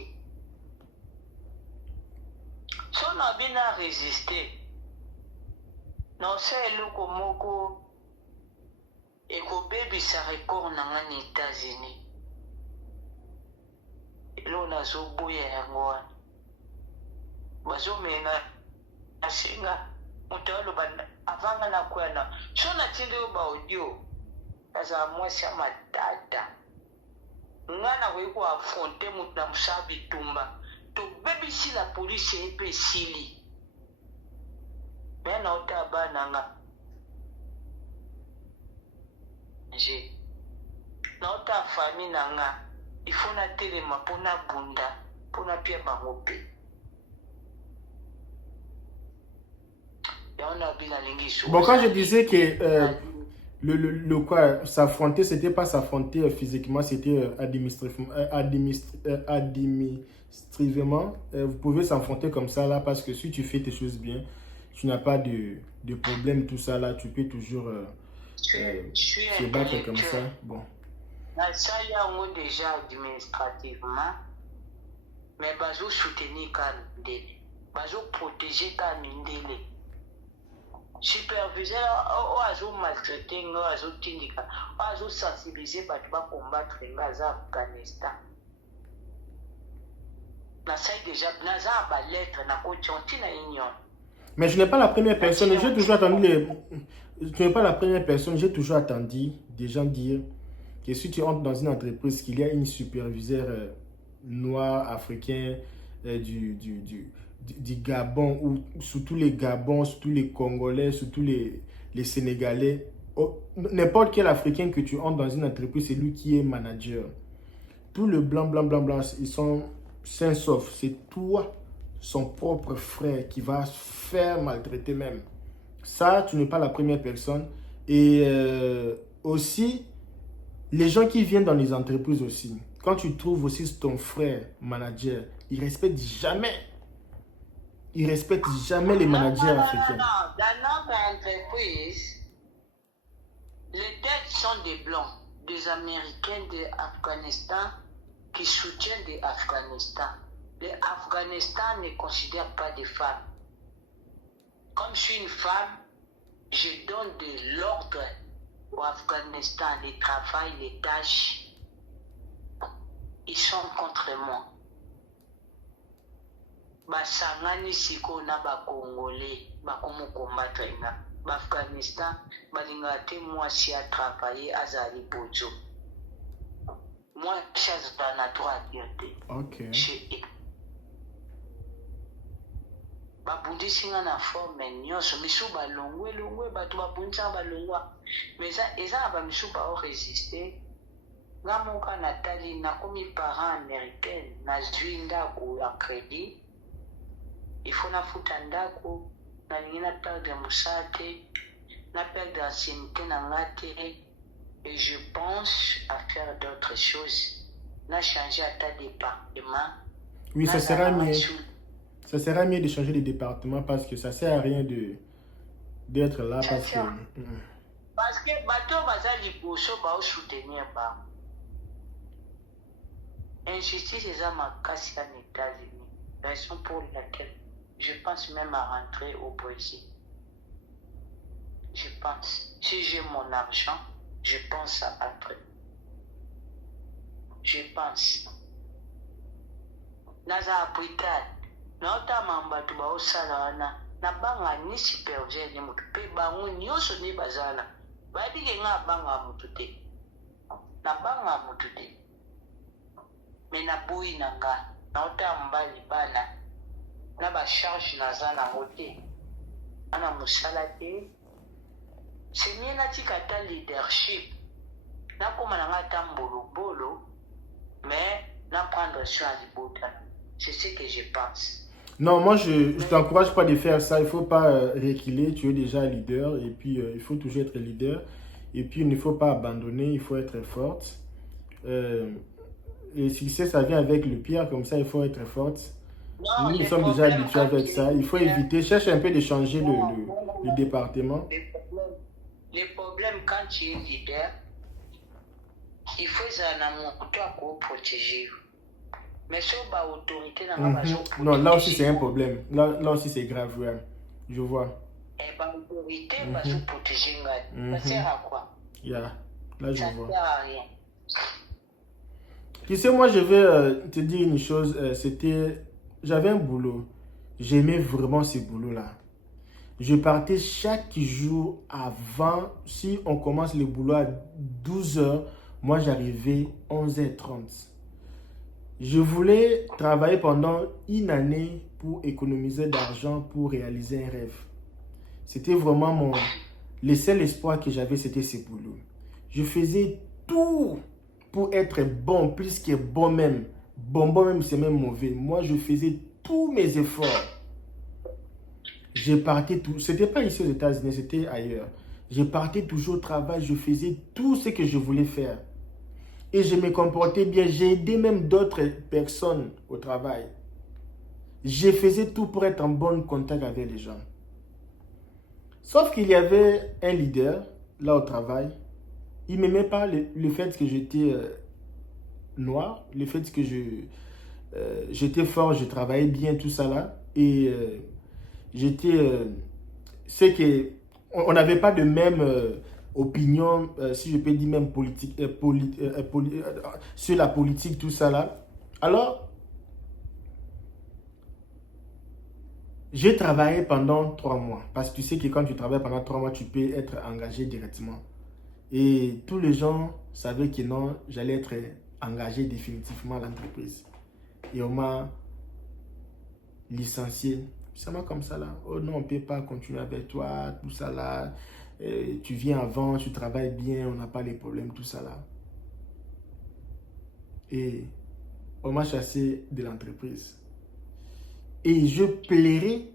so na bina résister na osala eloko moko ekobebisa record na nga na États-Unis elo nazoboya yango wana bazomenga asinga moto aloba avanga na kwena so natindi oyo baaudio azala mwasi ya matata nga nakoki koafronte moto na mosala bitumba tobebisi la polisi epe esili me naota bana nga je naota fami na nga ifo natelema mpo nabunda mpo napia bango mpe bon, quand je disais que le quoi, s'affronter, c'était pas s'affronter physiquement, c'était administrativement. Vous pouvez s'affronter comme ça là, parce que si tu fais tes choses bien, tu n'as pas de problème, tout ça là, tu peux toujours se battre comme ça. Bon. Ça y a déjà administrativement, mais bazo soutenir quand ndele, bazo protéger quand ndele. Superviseur oazo maltraiter ngo azo tindika oazo sensibiliser bato ba combattre nga za Afghanistan na sai déjà na za ba lettre na ko tiontina union. Mais je n'ai pas la première personne, j'ai toujours attendu tu n'es pas la première personne, j'ai toujours attendu des gens dire que si tu entres dans une entreprise qu'il y a une superviseur noir africain du Gabon, ou surtout les Gabons, surtout les Congolais, surtout les Sénégalais, n'importe quel Africain que tu entres dans une entreprise, c'est lui qui est manager. Tout le blanc, ils sont sains sauf. C'est toi, son propre frère, qui va faire maltraiter même. Ça, tu n'es pas la première personne. Et aussi, les gens qui viennent dans les entreprises aussi, quand tu trouves aussi ton frère manager, ils ne respectent jamais. Ils ne respectent jamais les managers africains. Non. Dans notre entreprise, les têtes sont des blancs, des Américains d'Afghanistan qui soutiennent des Afghanistan. Les Afghanistan ne considèrent pas des femmes. Comme je suis une femme, je donne de l'ordre au Afghanistan, les travail, les tâches. Ils sont contre moi. Basangani siko na ba Congolais bakomo combattre nga Afghanistan balinga te mwasi a travailler azali bojo moi chasse dans la droit te. OK. Babundisi nga na forme nyonso misu balongwe bato babundisa balongwa mais eza na bamisu bao résister nga moka natali nakomi parent américaine nazwi ndako ya crédit il faut nafuta ndako nalingi na perdre mosala te na perdre ancienneté na nga te et je pense à faire d'autres choses na changer ata département. Oui, ça sera mieux. Ça sera mieux de changer de département parce que ça sert à rien d'être là parce que bato baza liboso bao soutenir ba injustice eza makasi en États-Unis, raison pour laquelle je pense même à rentrer au Brésil. Je pense, si j'ai mon argent, je pense à après. Je pense. Naza apritat, naotama mbatu baosala wana, nabanga ni superviseur ni mutu pe bango nyonso ni bazala. Badike nga banga mutu te. Nabanga mutu te. Mais naboyi nanga, naotama mbali bana. Na ba charge naza nango te ana mosala te senye natika ta leadership nakoma nanga ata mbolobolo mais na prendre soin ya libota. C'est ce que je pense. Non, moi je t'encourage pas de faire ça. Il faut pas reculer, tu es déjà leader et puis il faut toujours être leader et puis il ne faut pas abandonner, il faut être forte. Le succès ça vient avec le pire, comme ça il faut être forte. Non, nous sommes déjà habitués avec ça. Il faut éviter, cherche un peu de changer le département. Les problèmes quand tu es leader, il faut ça na moto à protéger. Mais sur la autorité, non, là aussi c'est un problème. Là aussi c'est grave, ouais. Je vois. Et bah, l'autorité va se protéger. Ça sert à quoi? Yeah. Là je ça vois. Sert à rien. Tu sais, moi je vais te dire une chose. J'avais un boulot. J'aimais vraiment ce boulot-là. Je partais chaque jour avant. Si on commence le boulot à 12h, moi j'arrivais 11h30. Je voulais travailler pendant une année pour économiser d'argent pour réaliser un rêve. C'était vraiment le seul espoir que j'avais, c'était ce boulot. Je faisais tout pour être bon, plus que bon même. Bon même, c'est même mauvais. Moi, je faisais tous mes efforts. Je partais tout. C'était pas ici aux États-Unis, c'était ailleurs. Je partais toujours au travail, je faisais tout ce que je voulais faire. Et je me comportais bien. J'ai aidé même d'autres personnes au travail. Je faisais tout pour être en bon contact avec les gens. Sauf qu'il y avait un leader, là au travail. Il n'aimait pas le fait que j'étais noir, le fait que j'étais fort, je travaillais bien, tout ça là. Et c'est que on n'avait pas de même opinion, si je peux dire même politique, sur la politique, tout ça là. Alors, j'ai travaillé pendant 3 mois. Parce que tu sais que quand tu travailles pendant 3 mois, tu peux être engagé directement. Et tous les gens savaient que non, j'allais être engagé définitivement à l'entreprise. Et on m'a licencié. Ça m'a comme ça là. Oh non, on ne peut pas continuer avec toi, tout ça là. Tu viens avant, tu travailles bien, on n'a pas les problèmes, tout ça là. Et on m'a chassé de l'entreprise. Et je plairais.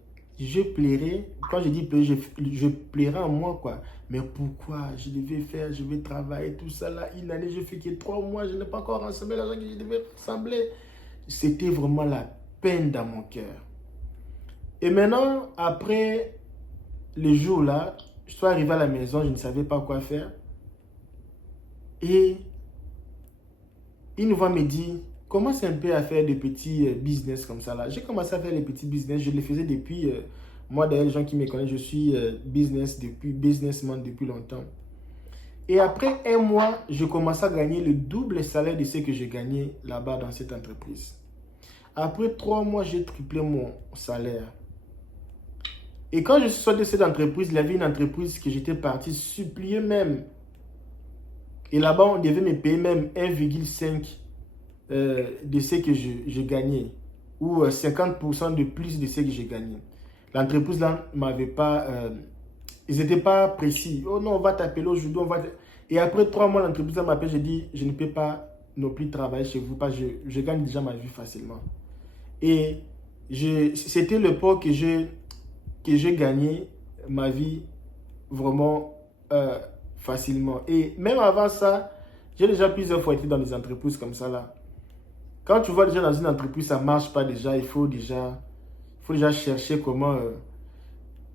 Quand je dis plairer, je plairais en moi quoi. Mais pourquoi je devais faire, je vais travailler, tout ça là. Une année, je fais que 3 mois, je n'ai pas encore rassemblé l'argent que je devais rassembler. C'était vraiment la peine dans mon cœur. Et maintenant, après le jour là, je suis arrivé à la maison, je ne savais pas quoi faire. Et une voix me dit, commence un peu à faire des petits business comme ça là. J'ai commencé à faire les petits business, je les faisais depuis, moi d'ailleurs les gens qui me connaissent, je suis businessman depuis longtemps. Et après 1 mois, je commençais à gagner le double salaire de ce que je gagnais là-bas dans cette entreprise. Après 3 mois, j'ai triplé mon salaire. Et quand je suis sorti de cette entreprise, il y avait une entreprise que j'étais parti supplier même. Et là-bas, on devait me payer même 1,5 de ce que je gagnais. Ou 50% de plus de ce que j'ai gagné. L'entreprise là m'avait pas... ils n'étaient pas précis. Oh non, on va t'appeler aujourd'hui. Et après 3 mois, l'entreprise m'appelle. J'ai dit, je ne peux pas non plus travailler chez vous parce que je gagne déjà ma vie facilement. Et c'était le pot que j'ai gagné ma vie vraiment facilement. Et même avant ça, j'ai déjà plusieurs fois été dans des entreprises comme ça là. Quand tu vois déjà dans une entreprise, ça ne marche pas déjà, il faut déjà chercher comment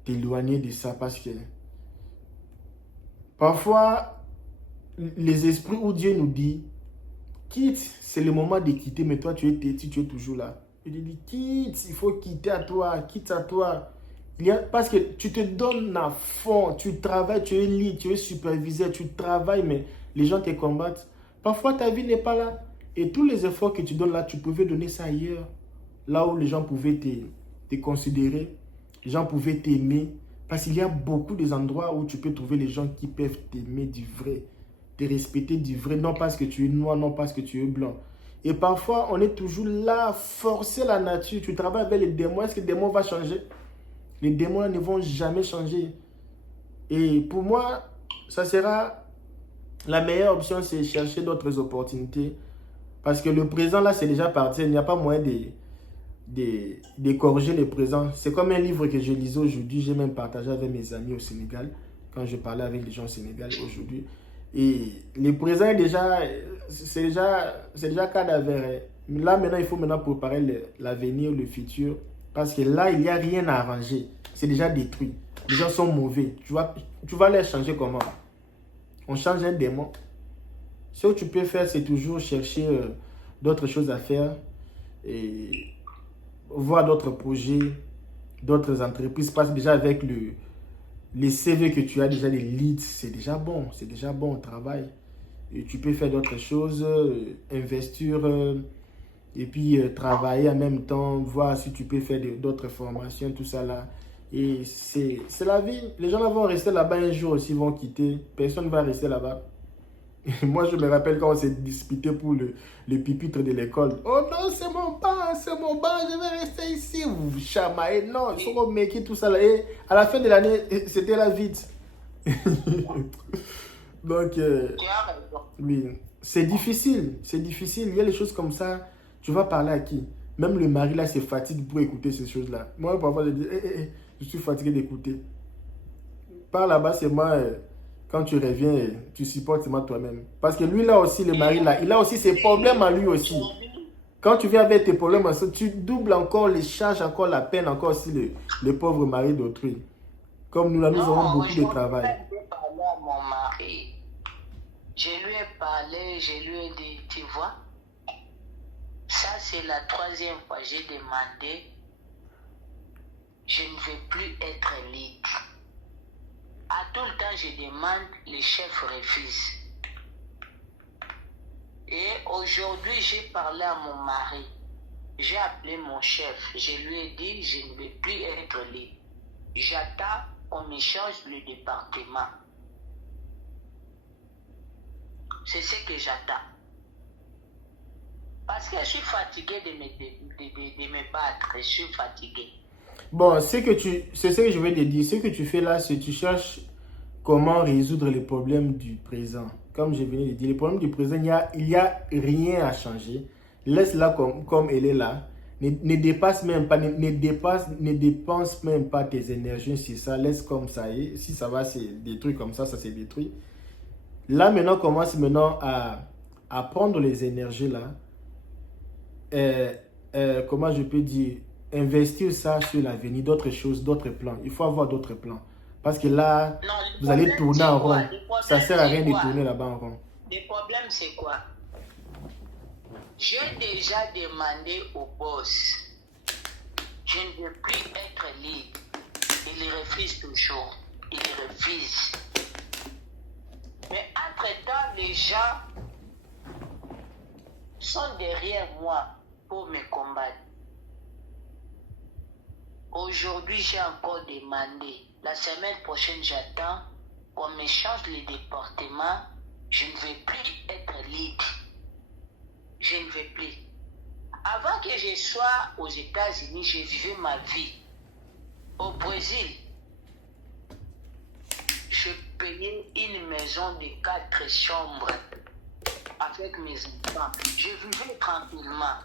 t'éloigner de ça parce que parfois, les esprits où Dieu nous dit, quitte, c'est le moment de quitter, mais toi tu es têtu, tu es toujours là. Il dit, quitte, il faut quitter à toi, quitte à toi. Parce que tu te donnes à fond, tu travailles, tu es lead, tu es superviseur, tu travailles, mais les gens te combattent. Parfois, ta vie n'est pas là. Et tous les efforts que tu donnes là, tu pouvais donner ça ailleurs. Là où les gens pouvaient te considérer, les gens pouvaient t'aimer. Parce qu'il y a beaucoup d'endroits où tu peux trouver les gens qui peuvent t'aimer du vrai, te respecter du vrai, non parce que tu es noir, non parce que tu es blanc. Et parfois, on est toujours là, forcer la nature. Tu travailles avec les démons, est-ce que les démons vont changer? Les démons ne vont jamais changer. Et pour moi, ça sera la meilleure option, c'est chercher d'autres opportunités. Parce que le présent, là, c'est déjà parti. Il n'y a pas moyen de corriger le présent. C'est comme un livre que je lisais aujourd'hui. J'ai même partagé avec mes amis au Sénégal. Quand je parlais avec les gens au Sénégal aujourd'hui. Et le présent est déjà... C'est déjà cadavre. Là, maintenant, il faut préparer l'avenir, le futur. Parce que là, il n'y a rien à arranger. C'est déjà détruit. Les gens sont mauvais. Tu vas les changer comment? On change un démon. Ce que tu peux faire, c'est toujours chercher d'autres choses à faire et voir d'autres projets, d'autres entreprises. Parce que déjà avec les CV que tu as, déjà les leads, c'est déjà bon au travail. Et tu peux faire d'autres choses, investir et puis travailler en même temps, voir si tu peux faire d'autres formations, tout ça là. Et c'est la vie. Les gens là vont rester là-bas un jour aussi, vont quitter. Personne ne va rester là-bas. Moi, je me rappelle quand on s'est disputé pour le pupitre de l'école. Oh non, c'est mon banc, je vais rester ici. Vous vous chamaillez. Non, il faut qu'on make it, tout ça là. Et à la fin de l'année, c'était là vite. Donc, oui, c'est difficile. Il y a des choses comme ça. Tu vas parler à qui? Même le mari là se fatigue pour écouter ces choses-là. Moi, parfois, je dis, je suis fatigué d'écouter. Par là-bas, c'est moi. Quand tu reviens, tu supportes seulement toi-même. Parce que lui, là aussi, le mari, là, il a aussi ses problèmes à lui aussi. Quand tu viens avec tes problèmes, tu doubles encore les charges, encore la peine, encore aussi le pauvre mari d'autrui. Comme nous, là, nous avons beaucoup de travail. Je lui ai parlé à mon mari. Je lui ai parlé, je lui ai dit, tu vois, ça c'est la 3e fois que j'ai demandé, je ne veux plus être libre. À tout le temps, je demande, les chefs refusent. Et aujourd'hui, j'ai parlé à mon mari. J'ai appelé mon chef. Je lui ai dit, je ne veux plus être libre. J'attends qu'on me change le département. C'est ce que j'attends. Parce que je suis fatigué de me battre. Je suis fatigué. Bon, c'est ce que je vais te dire. Ce que tu fais là, c'est que tu cherches comment résoudre les problèmes du présent. Comme je venais de dire, les problèmes du présent, il y a rien à changer. Laisse-la comme elle est là. Ne dépasse même pas, ne dépense même pas tes énergies sur ça. Laisse comme ça est. Si ça va se détruire comme ça se détruit. Là, maintenant, commence maintenant à prendre les énergies là. Comment je peux dire, investir ça sur l'avenir, d'autres choses, d'autres plans. Il faut avoir d'autres plans. Parce que là, non, vous allez tourner en rond. Ça ne sert à rien de tourner là-bas en rond. Le problème, c'est quoi? J'ai déjà demandé au boss, je ne veux plus être libre. Il refuse toujours. Il refuse. Mais entre-temps, les gens sont derrière moi pour me combattre. Aujourd'hui, j'ai encore demandé. La semaine prochaine, j'attends qu'on me change le département. Je ne veux plus être libre. Je ne veux plus. Avant que je sois aux États-Unis, je vivais ma vie. Au Brésil, je payais une maison de 4 chambres avec mes enfants. Je vivais tranquillement.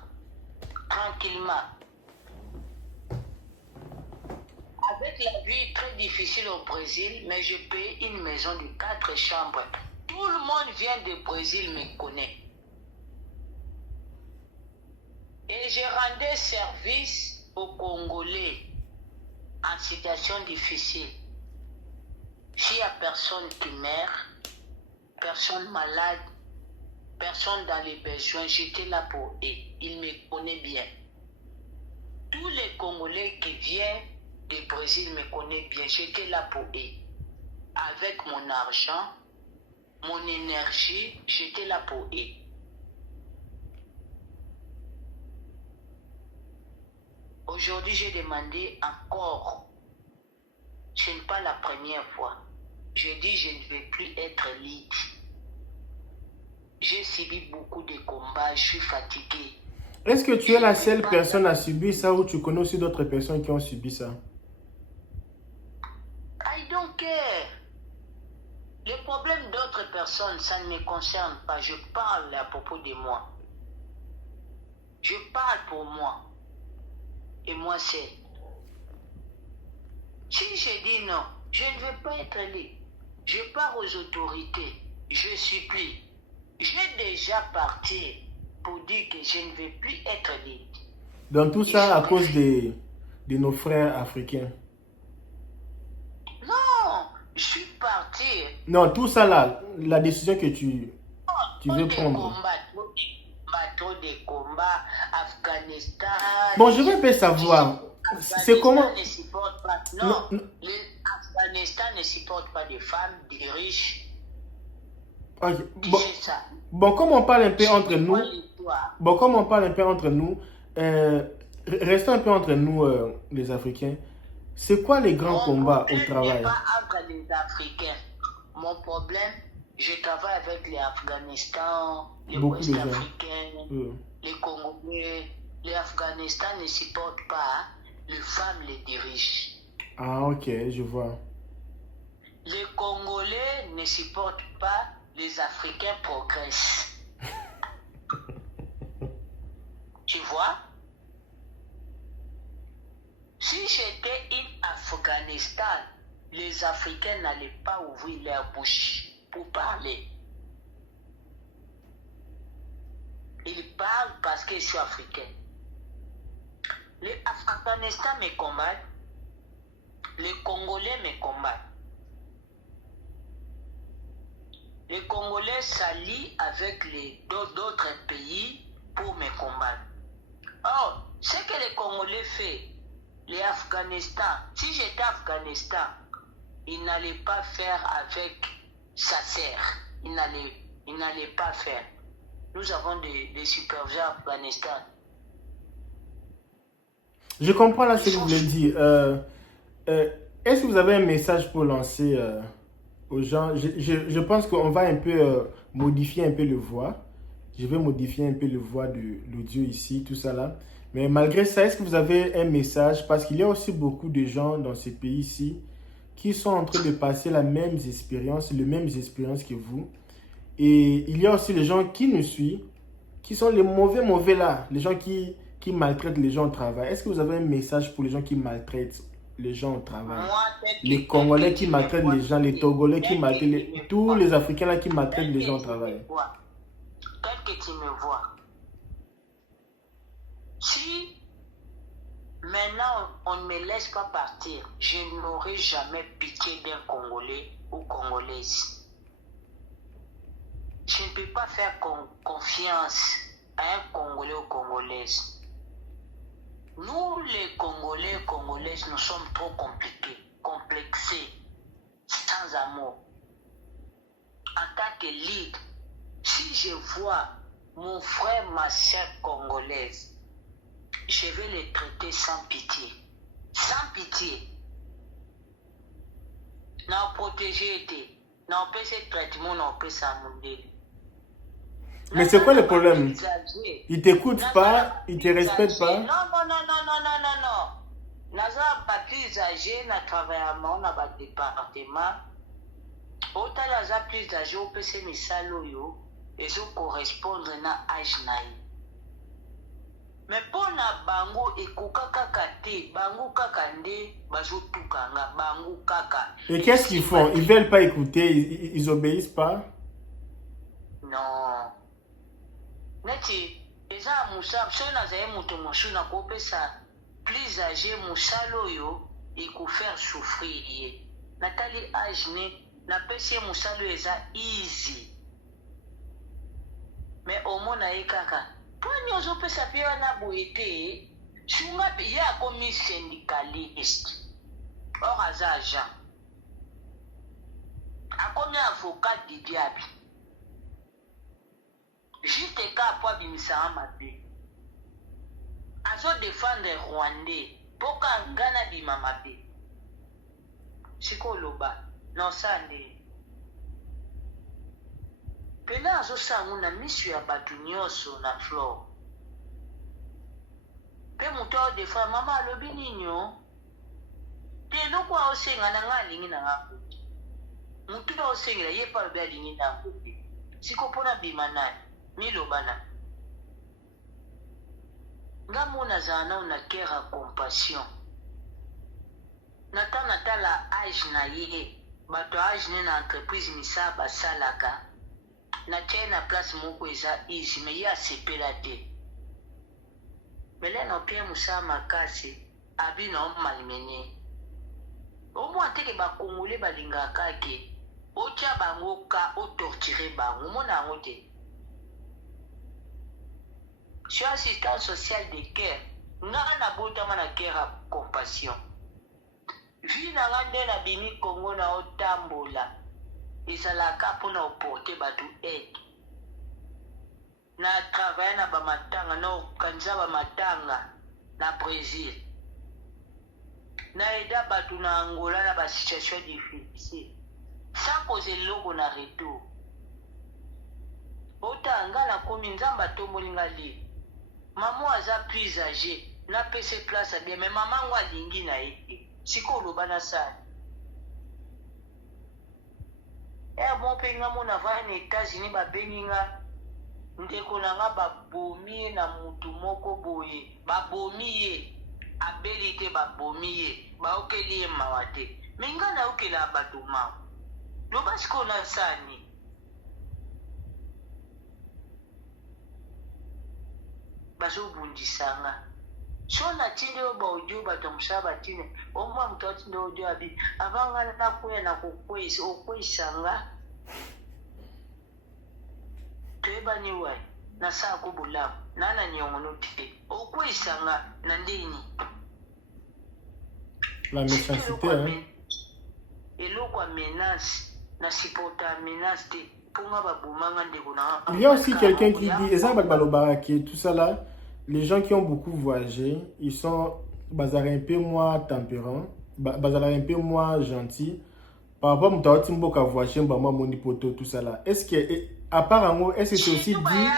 Avec la vie très difficile au Brésil, mais je paye une maison de 4 chambres. Tout le monde vient du Brésil, me connaît. Et je rendais service aux Congolais en situation difficile. S'il n'y a personne qui meurt, personne malade, personne dans les besoins, j'étais là pour eux. Ils me connaissent bien. Tous les Congolais qui viennent du Brésil me connaissent bien. J'étais là pour eux. Avec mon argent, mon énergie, j'étais là pour eux. Aujourd'hui, j'ai demandé encore. Ce n'est pas la première fois. Je dis, je ne veux plus être libre. J'ai subi beaucoup de combats, je suis fatigué. Est-ce que tu es la seule personne à subir ça ou tu connais aussi d'autres personnes qui ont subi ça? I don't care. Le problème d'autres personnes, ça ne me concerne pas. Je parle à propos de moi. Je parle pour moi. Et moi, c'est. Si je dis non, je ne veux pas être libre. Je pars aux autorités. Je supplie. J'ai déjà parti pour dire que je ne veux plus être libre. Dans tout ça, à cause de nos frères africains. Non, je suis parti. Non, tout ça là, la décision que tu... tu veux prendre? Trop de combats, Afghanistan. Bon, je veux un peu savoir, c'est comment? Ne supporte pas. Non, l'Afghanistan ne supporte pas des femmes, des riches. Okay. Ça. Bon, comme on parle un peu entre nous, restons un peu entre nous, les Africains. C'est quoi les grands combats au travail? Pas entre les Africains. Mon problème, je travaille avec les Afghanistan, les Ouest-Africains, les Congolais. Les Afghanistan ne supportent pas les femmes les dirigent. Ah, ok, je vois. Les Congolais ne supportent pas les Africains progressent. Tu vois? Si j'étais en Afghanistan, les Africains n'allaient pas ouvrir leur bouche pour parler. Ils parlent parce que je suis africain. Les Afghanistan me combattent, les Congolais me combattent. Les Congolais s'allient avec d'autres pays pour me combattre. Or, ce que les Congolais font, les Afghanistan, si j'étais Afghanistan, ils n'allaient pas faire avec sa sœur. Ils n'allaient pas faire. Nous avons des superviseurs Afghanistan. Je comprends là ce que vous voulez dire. Est-ce que vous avez un message pour lancer aux gens? Je pense qu'on va un peu modifier un peu le voix. Je vais modifier un peu le voix de l'audio ici, tout ça là. Mais malgré ça, est-ce que vous avez un message? Parce qu'il y a aussi beaucoup de gens dans ces pays-ci qui sont en train de passer les mêmes expériences que vous. Et il y a aussi les gens qui nous suivent, qui sont les mauvais là, les gens qui maltraitent les gens au travail. Est-ce que vous avez un message pour les gens qui maltraitent les gens au travail? Les Congolais qui maltraitent les gens, les Togolais qui maltraitent, tous les Africains là qui maltraitent les gens au travail. Tel que tu me vois, si maintenant on ne me laisse pas partir, je n'aurai jamais pitié d'un Congolais ou Congolaise. Je ne peux pas faire confiance à un Congolais ou Congolaise. Nous, les Congolais et Congolaises, nous sommes trop compliqués, complexés, sans amour. En tant que lead, si je vois mon frère, ma sœur congolaise, je vais les traiter sans pitié. Sans pitié. N'a protégé été. N'a pas ce traitement, n'a pas ça mondial. Mais c'est quoi le problème? Ils t'écoutent pas, ils te respectent pas? Non. Naza pas plus âgé, na travaillé à mon département. Autant naza plus âgé, au PC misalo yo, et ça correspondre na âge naï. Mais pour na bango et kate, bango kakande, bazo tukanga, bango kaka. Et qu'est-ce qu'ils font? Ils veulent pas écouter, ils obéissent pas? Non. Neti, eza musab, so na zaye muto moshu na kopesa plus âgé musalo yo, et ko faire souffrir. Natali âge ne, na pesi musalo eza easy. Mais au moins na kaka. Pour nous opesa pe na boité, sunga pe ya komi syndicaliste. Or aza agent. A komi avocat di diable. Juste cas pour bimisa amabe. Azo défendre Rwandais. Poka ngana di mamabe. Siko loba. Non sande. Pela azo sangu na misu ya batu nyonso na floor. Pe muto défendre mama alobi ninyo. Te loko osenga na ngalingi na ngako. Mutu osenga ye pa lobi alingi na ngako. Siko pona bimanani. Milobana. Ngamona zana una kera compassion. Nata la âge na yé. Bato âge ne na entreprise misa basalaka. Na tiena place moko eza easy mais ya sepela te. Mele na pia musa makasi abi na malmené. Au moins teke ba Congolais balingaka ke. Otia bango ka o torturer bango mona ngote. Je suis assistant social de cœur. Nga na botama na cœur à compassion. Vie na nga nde na bimi Congo na otambola. Ezalaka mpona oporte bato aide. Na travaille na bamatanga, na okanisa bamatanga na Brésil. Na aida bato na Angola na basituation difficile. Sans poser logo na retour. Otanga na komi nzamba tomboli nga li. Maman aza plus âgée. Na pese place bien, mais maman ngo alingi na ye. Siko loba na sala. Bon pe nga mona va na États-Unis babengi nga ndeko na nga babomi na mutu moko boye. Babomi ye. Abeli te babomi ye. Baokeli ye mawa te. Mais nga na okela bato mawa. Loba siko na sani. Bazobundisanga. So na tinde oba audio bato musaba tine. Omwa mtu atinde audio abi. Abanga na kuya na kukwezi. Okweisanga. Tueba ni wai. Na saa kubulamu. Nana nyongono te. Okweisanga na ndeni. La méchanceté, hein. Eloko menace. Na sipota menace te. Il y a aussi quelqu'un qui dit, et ça, tout ça là, les gens qui ont beaucoup voyagé, ils sont un peu moins tempérants, un peu moins gentils. Par rapport à mon qui a voyagé, mon poto, tout ça là. Est-ce que, apparemment, est-ce que c'est aussi dit?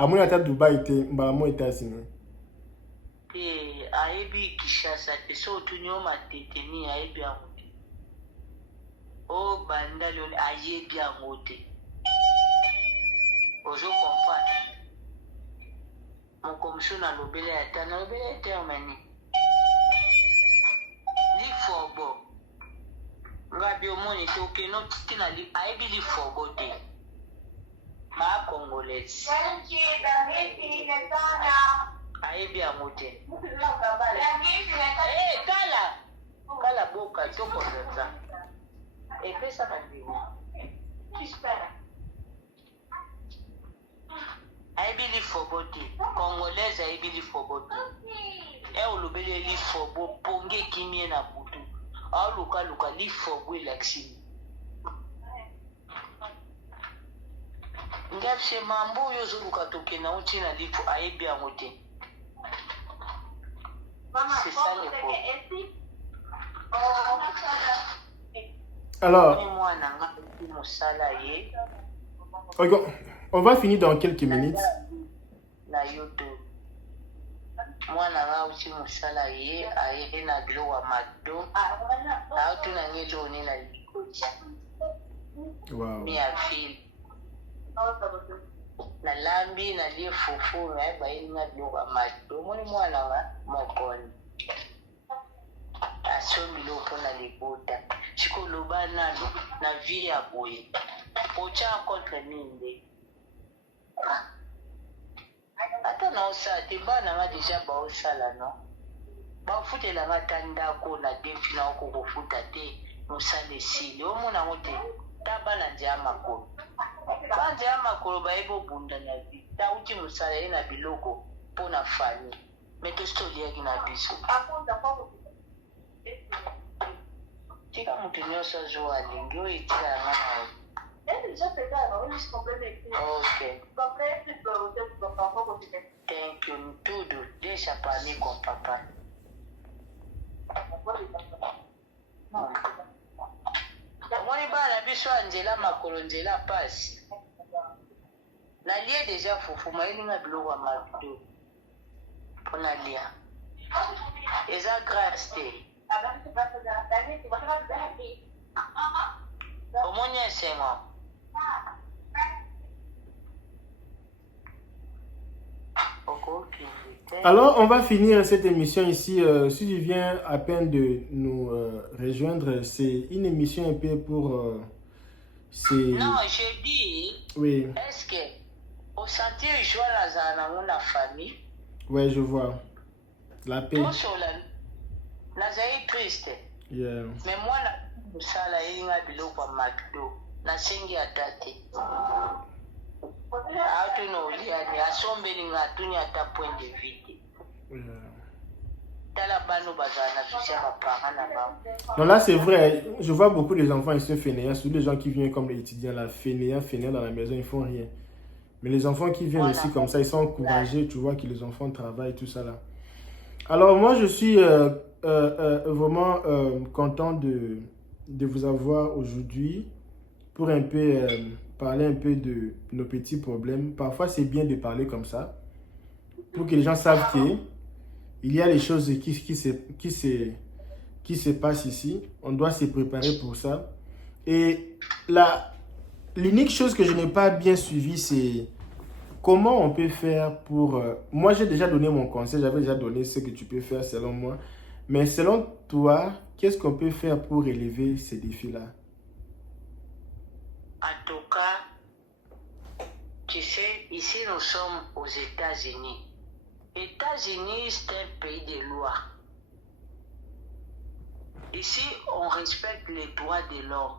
À mon état Dubaï était mbamo États-Unis. Aebi Kishasa te so tunyo mateteni aebi amote. O bandalo aebi amote. Ozo confat. Mon commission na lobele ata na lobele termini. Li fobo. Ngabi omoni te okeno tina li aebi li fobo te. Ma Congolaise. Aebi amote. Kala boka toko nza. Pesa na biwo. Aebi li fobo te. Congolaise aebi li fobo te. Olobele li fobo ponge kimie na butu. Luka li fobo elaksini. Ngapse mambo yozo lukatoke na uchi na lipo aebi amote. C'est ça le problème. Alors, on va finir dans quelques minutes. Na YouTube. Moi na uchi musala ye aye na glo wa mado. Na utu na ngelo ni na likoja. Wow. Mi afili. Na lambi na lie fufu na bayi na doga mado moni mwana wa mokoni asomi loko na libota siko lobana na via boye ocha contre ninde ata na osate bana nga deja ba osala no ba futela matanda ko na defi na ko kofuta te musale sile omona ngote tabana njama ko Kwanza ya makolo baebo bunda na vi. Ta uti musala ye na biloko po na fani. Meto stoli yaki na biso. Tika mutu nyoso zo alingi o itila na okay. Thank you. Ntudu. Desha pani kwa papa. Mwani bana biso anjela makolo njela pasi. Na lie deja fufu maili nga biloko mabido. Pona lia. Eza grâce te. Omoni esengo. Alors, on va finir cette émission ici. Si tu viens à peine de nous rejoindre, c'est une émission un peu pour... non, je dis, oui. est-ce que Au sentir joie dans la famille. Ouais, je vois. La paix. Tout sur la nazaï triste. Yeah. Mais moi, ça la inga bilo kwa makdo. Na sengi atate. Atu no liani asombe ni ngatuni ata point de vue. Non, là c'est vrai, je vois beaucoup les enfants ils sont fainéants, surtout les gens qui viennent comme les étudiants là, fainéants dans la maison, ils font rien. Mais les enfants qui viennent aussi comme ça, ils sont encouragés, tu vois que les enfants travaillent, tout ça là. Alors moi je suis vraiment content de vous avoir aujourd'hui pour un peu parler un peu de nos petits problèmes. Parfois c'est bien de parler comme ça, pour que les gens savent que il y a des choses qui se passent ici. On doit se préparer pour ça. Et l'unique chose que je n'ai pas bien suivi, c'est comment on peut faire pour... moi, j'ai déjà donné mon conseil. J'avais déjà donné ce que tu peux faire selon moi. Mais selon toi, qu'est-ce qu'on peut faire pour relever ces défis-là? En tout cas, tu sais, ici nous sommes aux États-Unis. États-Unis, c'est un pays de loi. Ici, on respecte les droits de l'homme.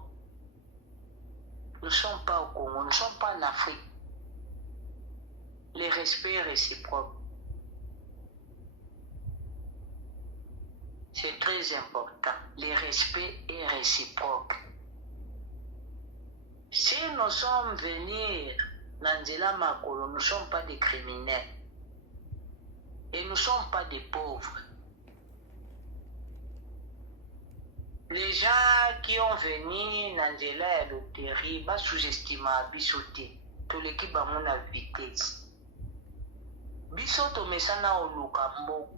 Nous ne sommes pas au Congo, nous ne sommes pas en Afrique. Le respect est réciproque. C'est très important. Le respect est réciproque. Si nous sommes venus dans Nzela Makolo, nous ne sommes pas des criminels. Et nous ne sommes pas des pauvres. Les gens qui ont venu dans la loterie, ils sous-estiment Bissoté. Tout l'équipe a mon vitesse. Bissoto mesana au Lukambo.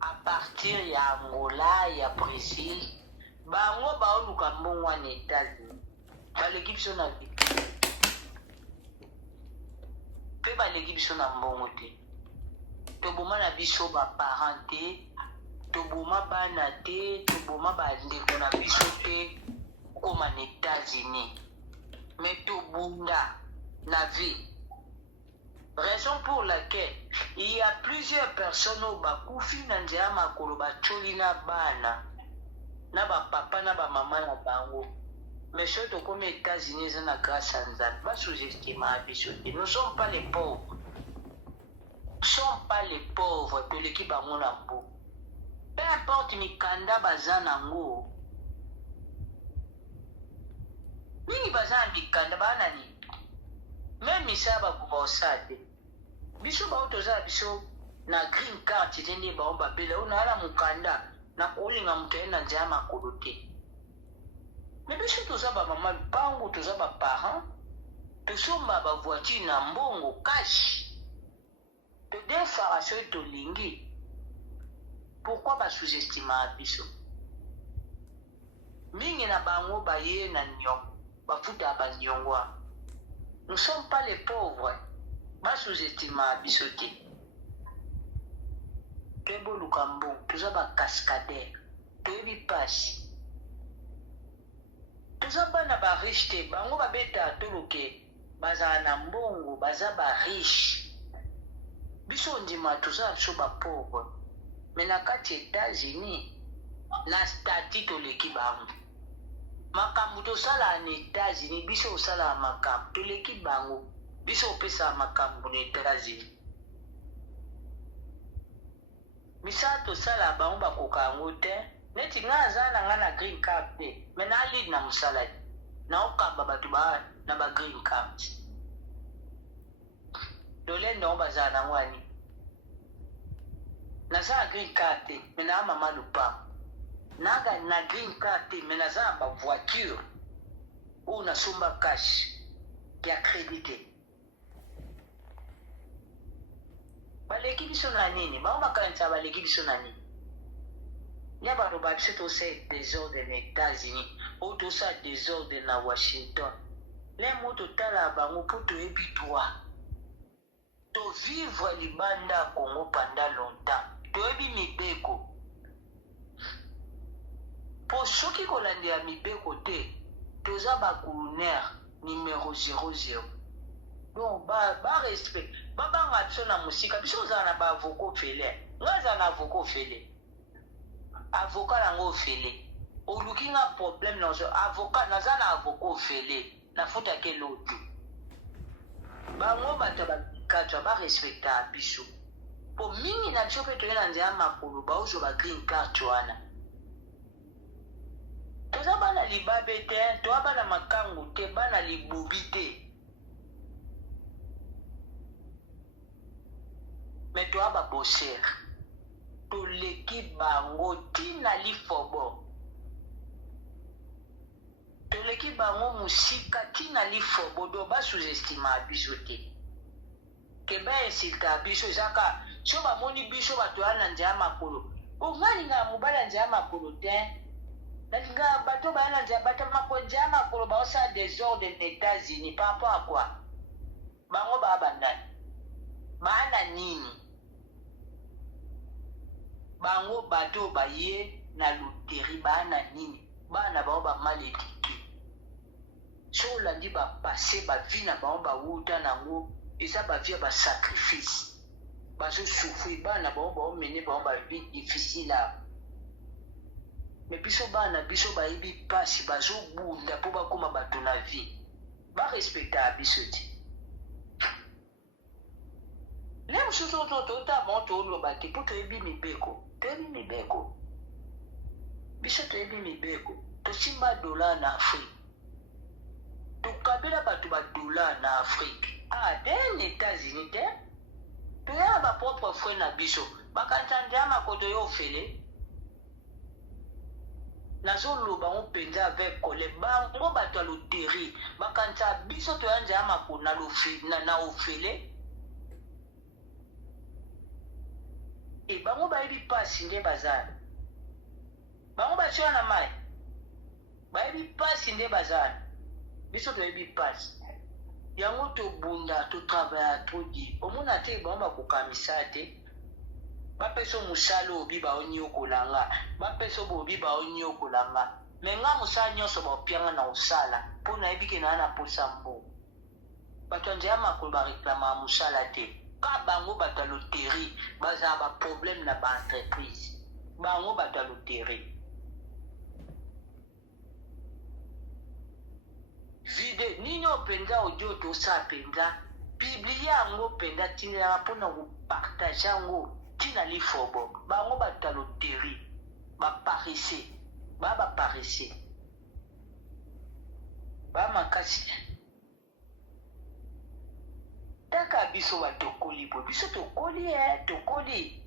À partir de Angola, il y a Brésil. Bango ba au Lukambo en États-Unis. L'équipe sont à vitesse. Peu l'équipe sont à Mbongote. Toboma na biso ba parenté, toboma bana te, toboma ba ndeko na biso te comme en États-Unis. Mais tobunda na vie. Raison pour laquelle il y a plusieurs personnes au bakufi na nzela makolo bacholi na bana na ba papa na ba maman na bango. Mais surtout comme les États-Unis ont la grâce à Nzambe, pas sous-estimer biso te. Nous ne sommes pas les pauvres. Nous ne sommes pas les pauvres de l'équipe à mon amour. Peu importe Mikanda Bazanango. Nini Bazan Mikanda Banani. Même Misaba Bousade. Biso Baotoza Biso na green card tene Baomba Bela on a la Mukanda na Olinga Mutena Jama Kolote. Mais biso Tozaba Maman Bango Tozaba parents. Tosomba ba voiture na mbongo cash. De défaration de lingi. Pourquoi pas sous-estimer biso? Mingi na bango ba ye na nyong, ba futa ba nyongwa. Nous ne sommes pas les pauvres. Ba sous-estimer biso te. Tebo lukambo, toza ba cascadeur, toyebi passe. Toza bana ba riche te, bango ba beta toloke, baza na mbongo, baza ba riche. Biso ndima toza so ba pauvre. Mais na kati États-Unis, na statut to leki bango. Makambu to sala na États-Unis, biso sala makambu to leki bango. Biso pesa makambu na États-Unis. Misa to sala bango ba kokango te, neti nga zana nga na green card te. Mais na lead na musala. Na okamba batu ba na ba green card. Dole ndo bazana ngwani. Naza green card te, mais na mama lupa. Naga na green card te, mais naza ba voiture. Ou na sumba cash qui a crédité. Baleki biso na nini? Ba makanisa baleki biso na nini? Ya ba roba biso to se désordre aux États-Unis, ou to sa désordre na Washington. Les mots totala bango pour to ebitwa. To vivre libanda Congo pendant longtemps. Toyebi mibeko. Pour ceux qui kolandela mibeko te, toza ba colonel numéro 00. donc respect babanga biso na musika biso ozala na baavoka ofele nga aza na avoka ofele avoka nango ofele oluki nga problème na avoka naza na avoka ofele nafutake loto bango bato bakatwa barespecta biso po mingi na biso mpe toye na nzela makolo baozwa ba green card wana toza bana libabe te toza bana makangu te bana libubi te me toza baboser toleki bango tina lifobo toleki bango musika tina lifobo do basous-estima biso te ke bainsulta biso ezaka so bamoni biso bato ya na nzela makolo ongalinga mobali ya nzela makolo te nalinga bato baya na nzela bato makolo nzela makolo baosala desordre na États-Unis par rapport à quoi bango baya bandani baya na nini bango bato baye na loteri baya na nini bana bango bamalediki so olandi bapase bavi na bango bawuta nango eza bavi ya basacrifice bazosufri bana bango baomene bango bavi difficile awa me biso bana biso bayebi pasi bazobunda mpo bakóma bato na vie barespecta biso te le mosusu tota bango tooloba te mpo toyebi mibeko biso toyebi mibeko tosimba dolar na afrique tokabela bato badolar na afrique te na États-Unis te toya na bapropre frère na biso bakanisa nzela makoto yo ofele nazoloba ngo mpenza avec kole bango bato ya loteri bakanisa biso toya nzela makolo na ofele bango bayebi pasi nde bazala bango basoya na mai bayebi pasi nde bazala biso toyebi pasi yango tobunda totravaya todi omona te bango bakokamisa te bapesa mosala obi baoniokolanga bapesa bobi baoniokolanga me nga mosala nyonso baopianga na osala mpo nayebi ke naa na posa mbo bato ya nzela makolo bareklamaka mosala te ka bango bato ya loteri bazala baproblème na baentreprise bango bato ya loteri vide nini openza audio tosala mpenza biblie yango mpenza tinelaka mpona kopartage yango tina lifobo bango bato ya loteri baparise baparise bamakasi taka biso batokoli po biso tokoli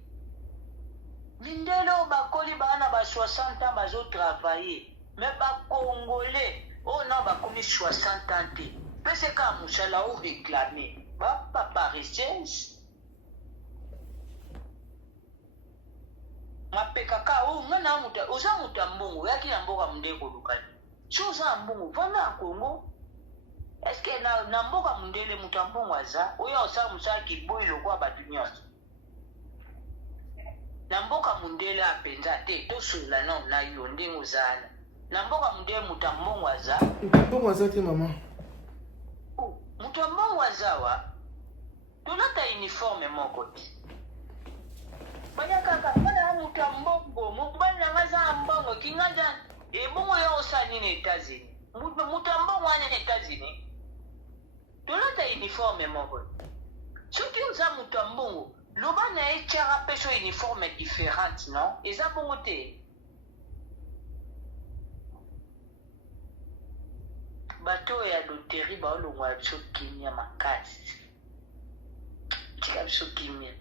mindelo bakoli bana ba 60 ans bazotravaye me bakongole oyo na bakomi 60 ans te pese ka mosala oreklame bapaparisese mapekaka oyo nga na muta oza muta mbongo oyaki na mboka munde kolukani so oza na mbongo vanda na Congo eske na mboka mundele muta mbongo aza oyo osala mosala kiboyi lokwa bato nyonso na mboka mundele apenza te tosola na yo ndenge ozala na mboka mundele muta mbongo aza mbongo aza te mama muta mbongo aza wa tolata uniforme moko te banyakaka bana muta mbongo mobali nanga aza na mbongo kingaja ebongo yo osala nini États-Unis muta mbongo wana na États-Unis tolata uniforme moko soki oza muta mbongo loba na ye tiaka mpe so uniforme différente non eza bongo te bato ya loteri baolongwa biso kimia makasi tika biso kimia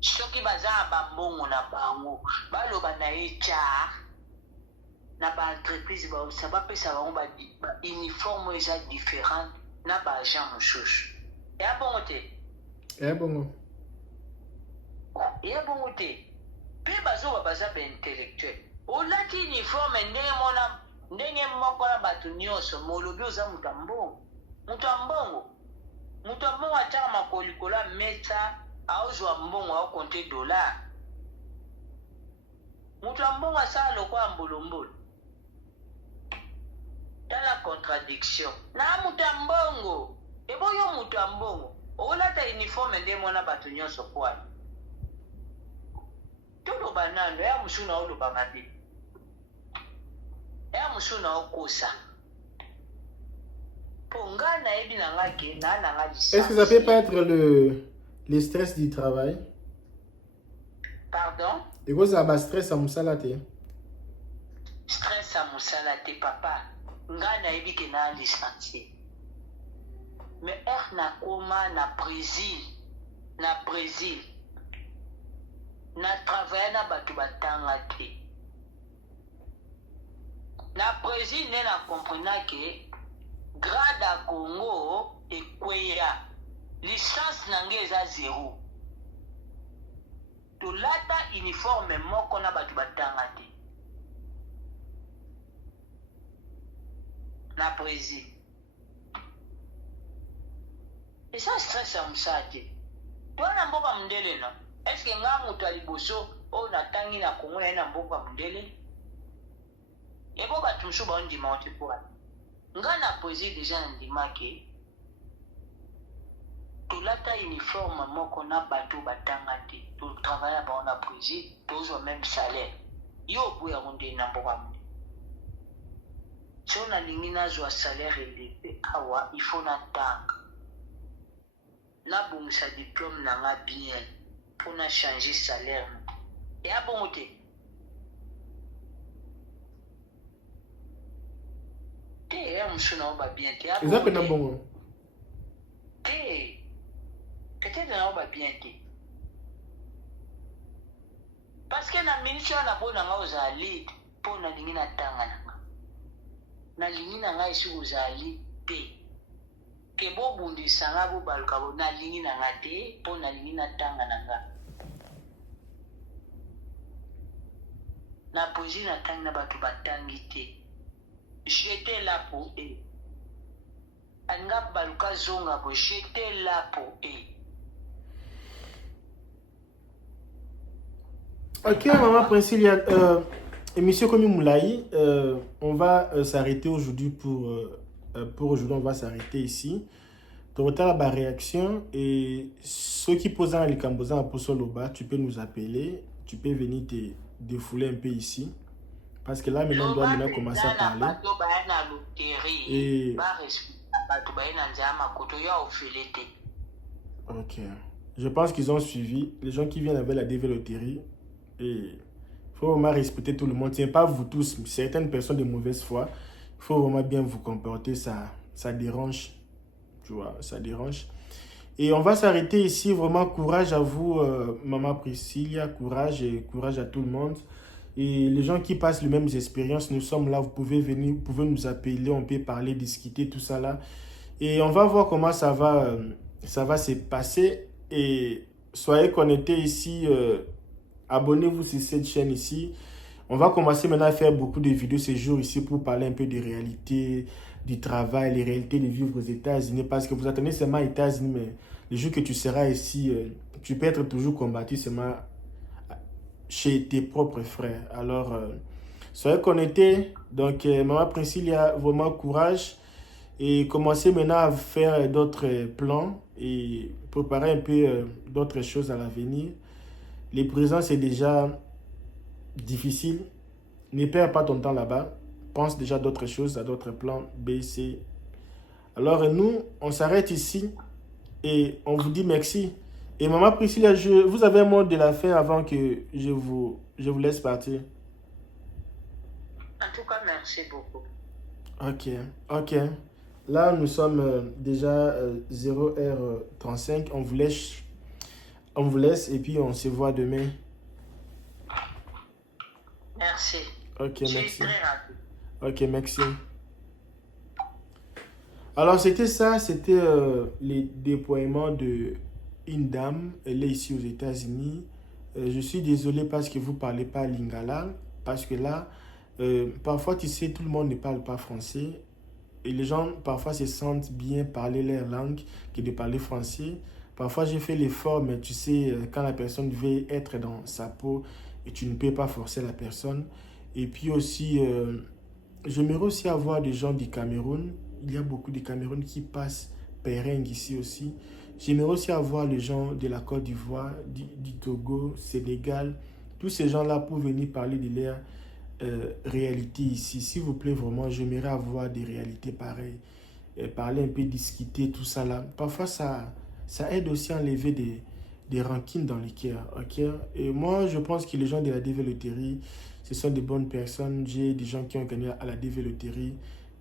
soki baza na bambongo na bango baloba na ye tia na baentreprise baosa bapesa bango bauniforme eza différente na baagent mosusu eya bongo te eya bongo te mpe bazoba baza baintellectuel olati uniforme ndenge moko na bato nyonso molobi oza mutu ya mbongo atiaka makolo likolo ya mesa aozwa mbongo aokonte dolar mutu ya mbongo asala lokola mbolombolo tala contradiction na mutu ya mbongo ebo yo mutu ya mbongo okolata uniforme nde mwana bato nyonso kwani toloba nano ya mosu na oloba mabe ya mosu na okosa mpo ngai nayebi na ngai ke naa na ngai lisansi. Est-ce que ça peut pas être le stress du travail? Pardon? Ekozala ba stress ya mosala te? Stress ya mosala te papa ngai nayebi ke naa lisansi mais nakoma na Brésil na travaille na bato batanga te na Brésil nde na comprena ke grade ya Congo ekweya licence na ngai eza 0 tolata uniforme moko na bato batanga te na Brésil eza stress ya mosala te twana mboka mondele na eske nga moto ya liboso oyo natangi na Kongo naye na mboka mondele ebo bato mosusu baondima te mpona nga na Brésil deja nandimaki tolata uniforme moko na bato batanga te totravaille bango na Brésil tozwa même salaire yo oboya yango nde na mboka mondele so nalingi nazwa salaire eleve awa ifo natanga nabongisa diplôme na nga bien mpona changer salaire eya bongo te te eya mosu na oba bien te eza mpe na bongo te peut-être na oba bien te parce que na minute wana mpona nga ozala lead mpo nalingi natanga na nga nalingi na nga esi kozala lead te ke bobundisa nga bobaluka bo nalingi na nga te mpo nalingi natanga na nga na Brésil natangi na bato batangi te j'étais là pour eux alinga baluka zonga bo j'étais là pour eux. Ok, maman Priscilla, émission comme Moulaï, on va s'arrêter aujourd'hui pour aujourd'hui, on va s'arrêter ici. Pour retard la réaction et ceux qui posent les cambosans pour Soloba, tu peux nous appeler, tu peux venir te défouler un peu ici. Parce que là, maintenant, on doit maintenant commencer à parler. Et... Ok. Je pense qu'ils ont suivi. Les gens qui viennent avec la DV Loterie. Et il faut vraiment respecter tout le monde. Ce n'est pas vous tous, certaines personnes de mauvaise foi. Il faut vraiment bien vous comporter. Ça dérange. Tu vois, ça dérange. Et on va s'arrêter ici. Vraiment, courage à vous, Maman Priscilla. Courage et courage à tout le monde. Et les gens qui passent les mêmes expériences, nous sommes là. Vous pouvez venir, vous pouvez nous appeler. On peut parler, discuter, tout ça là. Et on va voir comment ça va se passer. Et soyez connectés ici. Abonnez-vous sur cette chaîne ici. On va commencer maintenant à faire beaucoup de vidéos ces jours ici pour parler un peu des réalités du travail, les réalités de vivre aux États-Unis. Parce que vous attendez seulement aux États-Unis, mais le jour que tu seras ici, tu peux être toujours combattu seulement chez tes propres frères. Alors, soyez connectés. Donc, Maman Priscilla, vraiment courage. Et commencez maintenant à faire d'autres plans et préparer un peu d'autres choses à l'avenir. Les présents, c'est déjà difficile. Ne perds pas ton temps là-bas. Pense déjà à d'autres choses, à d'autres plans B, C. Alors nous, on s'arrête ici et on vous dit merci. Et Maman Priscilla, vous avez un mot de la fin avant que je vous laisse partir. En tout cas, merci beaucoup. Ok. Là, nous sommes déjà 0h35. On vous laisse et puis on se voit demain. Merci. Ok, merci. Très rapide. Ok, merci. Alors, c'était ça. C'était les déploiements d'une dame. Elle est ici aux États-Unis. Je suis désolé parce que vous ne parlez pas lingala. Parce que là, parfois, tu sais, tout le monde ne parle pas français. Et les gens, parfois, se sentent bien parler leur langue que de parler français. Parfois, j'ai fait l'effort, mais tu sais, quand la personne veut être dans sa peau, et tu ne peux pas forcer la personne. Et puis aussi, j'aimerais aussi avoir des gens du Cameroun. Il y a beaucoup de Cameroun qui passent Pereng ici aussi. J'aimerais aussi avoir les gens de la Côte d'Ivoire, du Togo, Sénégal, tous ces gens-là pour venir parler de leur réalité ici. S'il vous plaît, vraiment, j'aimerais avoir des réalités pareilles. Parler un peu, discuter, tout ça là. Parfois, ça aide aussi à enlever des rancines dans les cœurs. Okay? Et moi, je pense que les gens de la développerie, ce sont des bonnes personnes. J'ai des gens qui ont gagné à la développerie.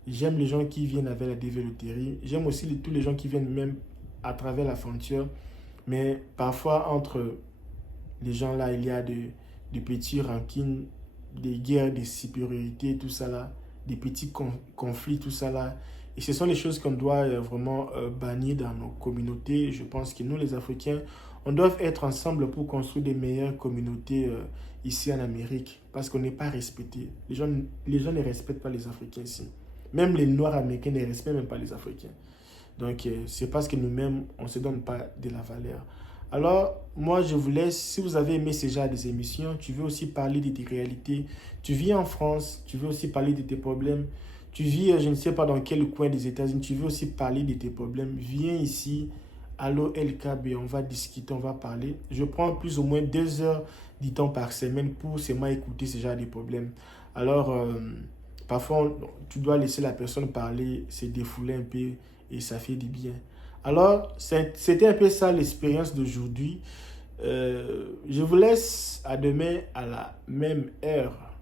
J'aime les gens qui viennent avec la développerie. J'aime aussi tous les gens qui viennent même à travers la frontière. Mais parfois, entre les gens là, il y a de petits rancines, des guerres, des supériorités, tout ça là, des petits conflits, tout ça là. Et ce sont les choses qu'on doit vraiment bannir dans nos communautés. Je pense que nous, les Africains, on doit être ensemble pour construire des meilleures communautés ici en Amérique. Parce qu'on n'est pas respecté. Les gens ne respectent pas les Africains ici. Même les Noirs américains ne respectent même pas les Africains. Donc, c'est parce que nous-mêmes, on ne se donne pas de la valeur. Alors, moi, je vous laisse. Si vous avez aimé ce genre des émissions, tu veux aussi parler de tes réalités. Tu vis en France, tu veux aussi parler de tes problèmes. Tu vis, je ne sais pas dans quel coin des États-Unis, tu veux aussi parler de tes problèmes. Viens ici, allo LKB, on va discuter, on va parler. Je prends plus ou moins 2 heures du temps par semaine pour seulement écouter ce genre de problèmes. Alors, parfois, tu dois laisser la personne parler, se défouler un peu et ça fait du bien. Alors, c'était un peu ça l'expérience d'aujourd'hui. Je vous laisse à demain à la même heure.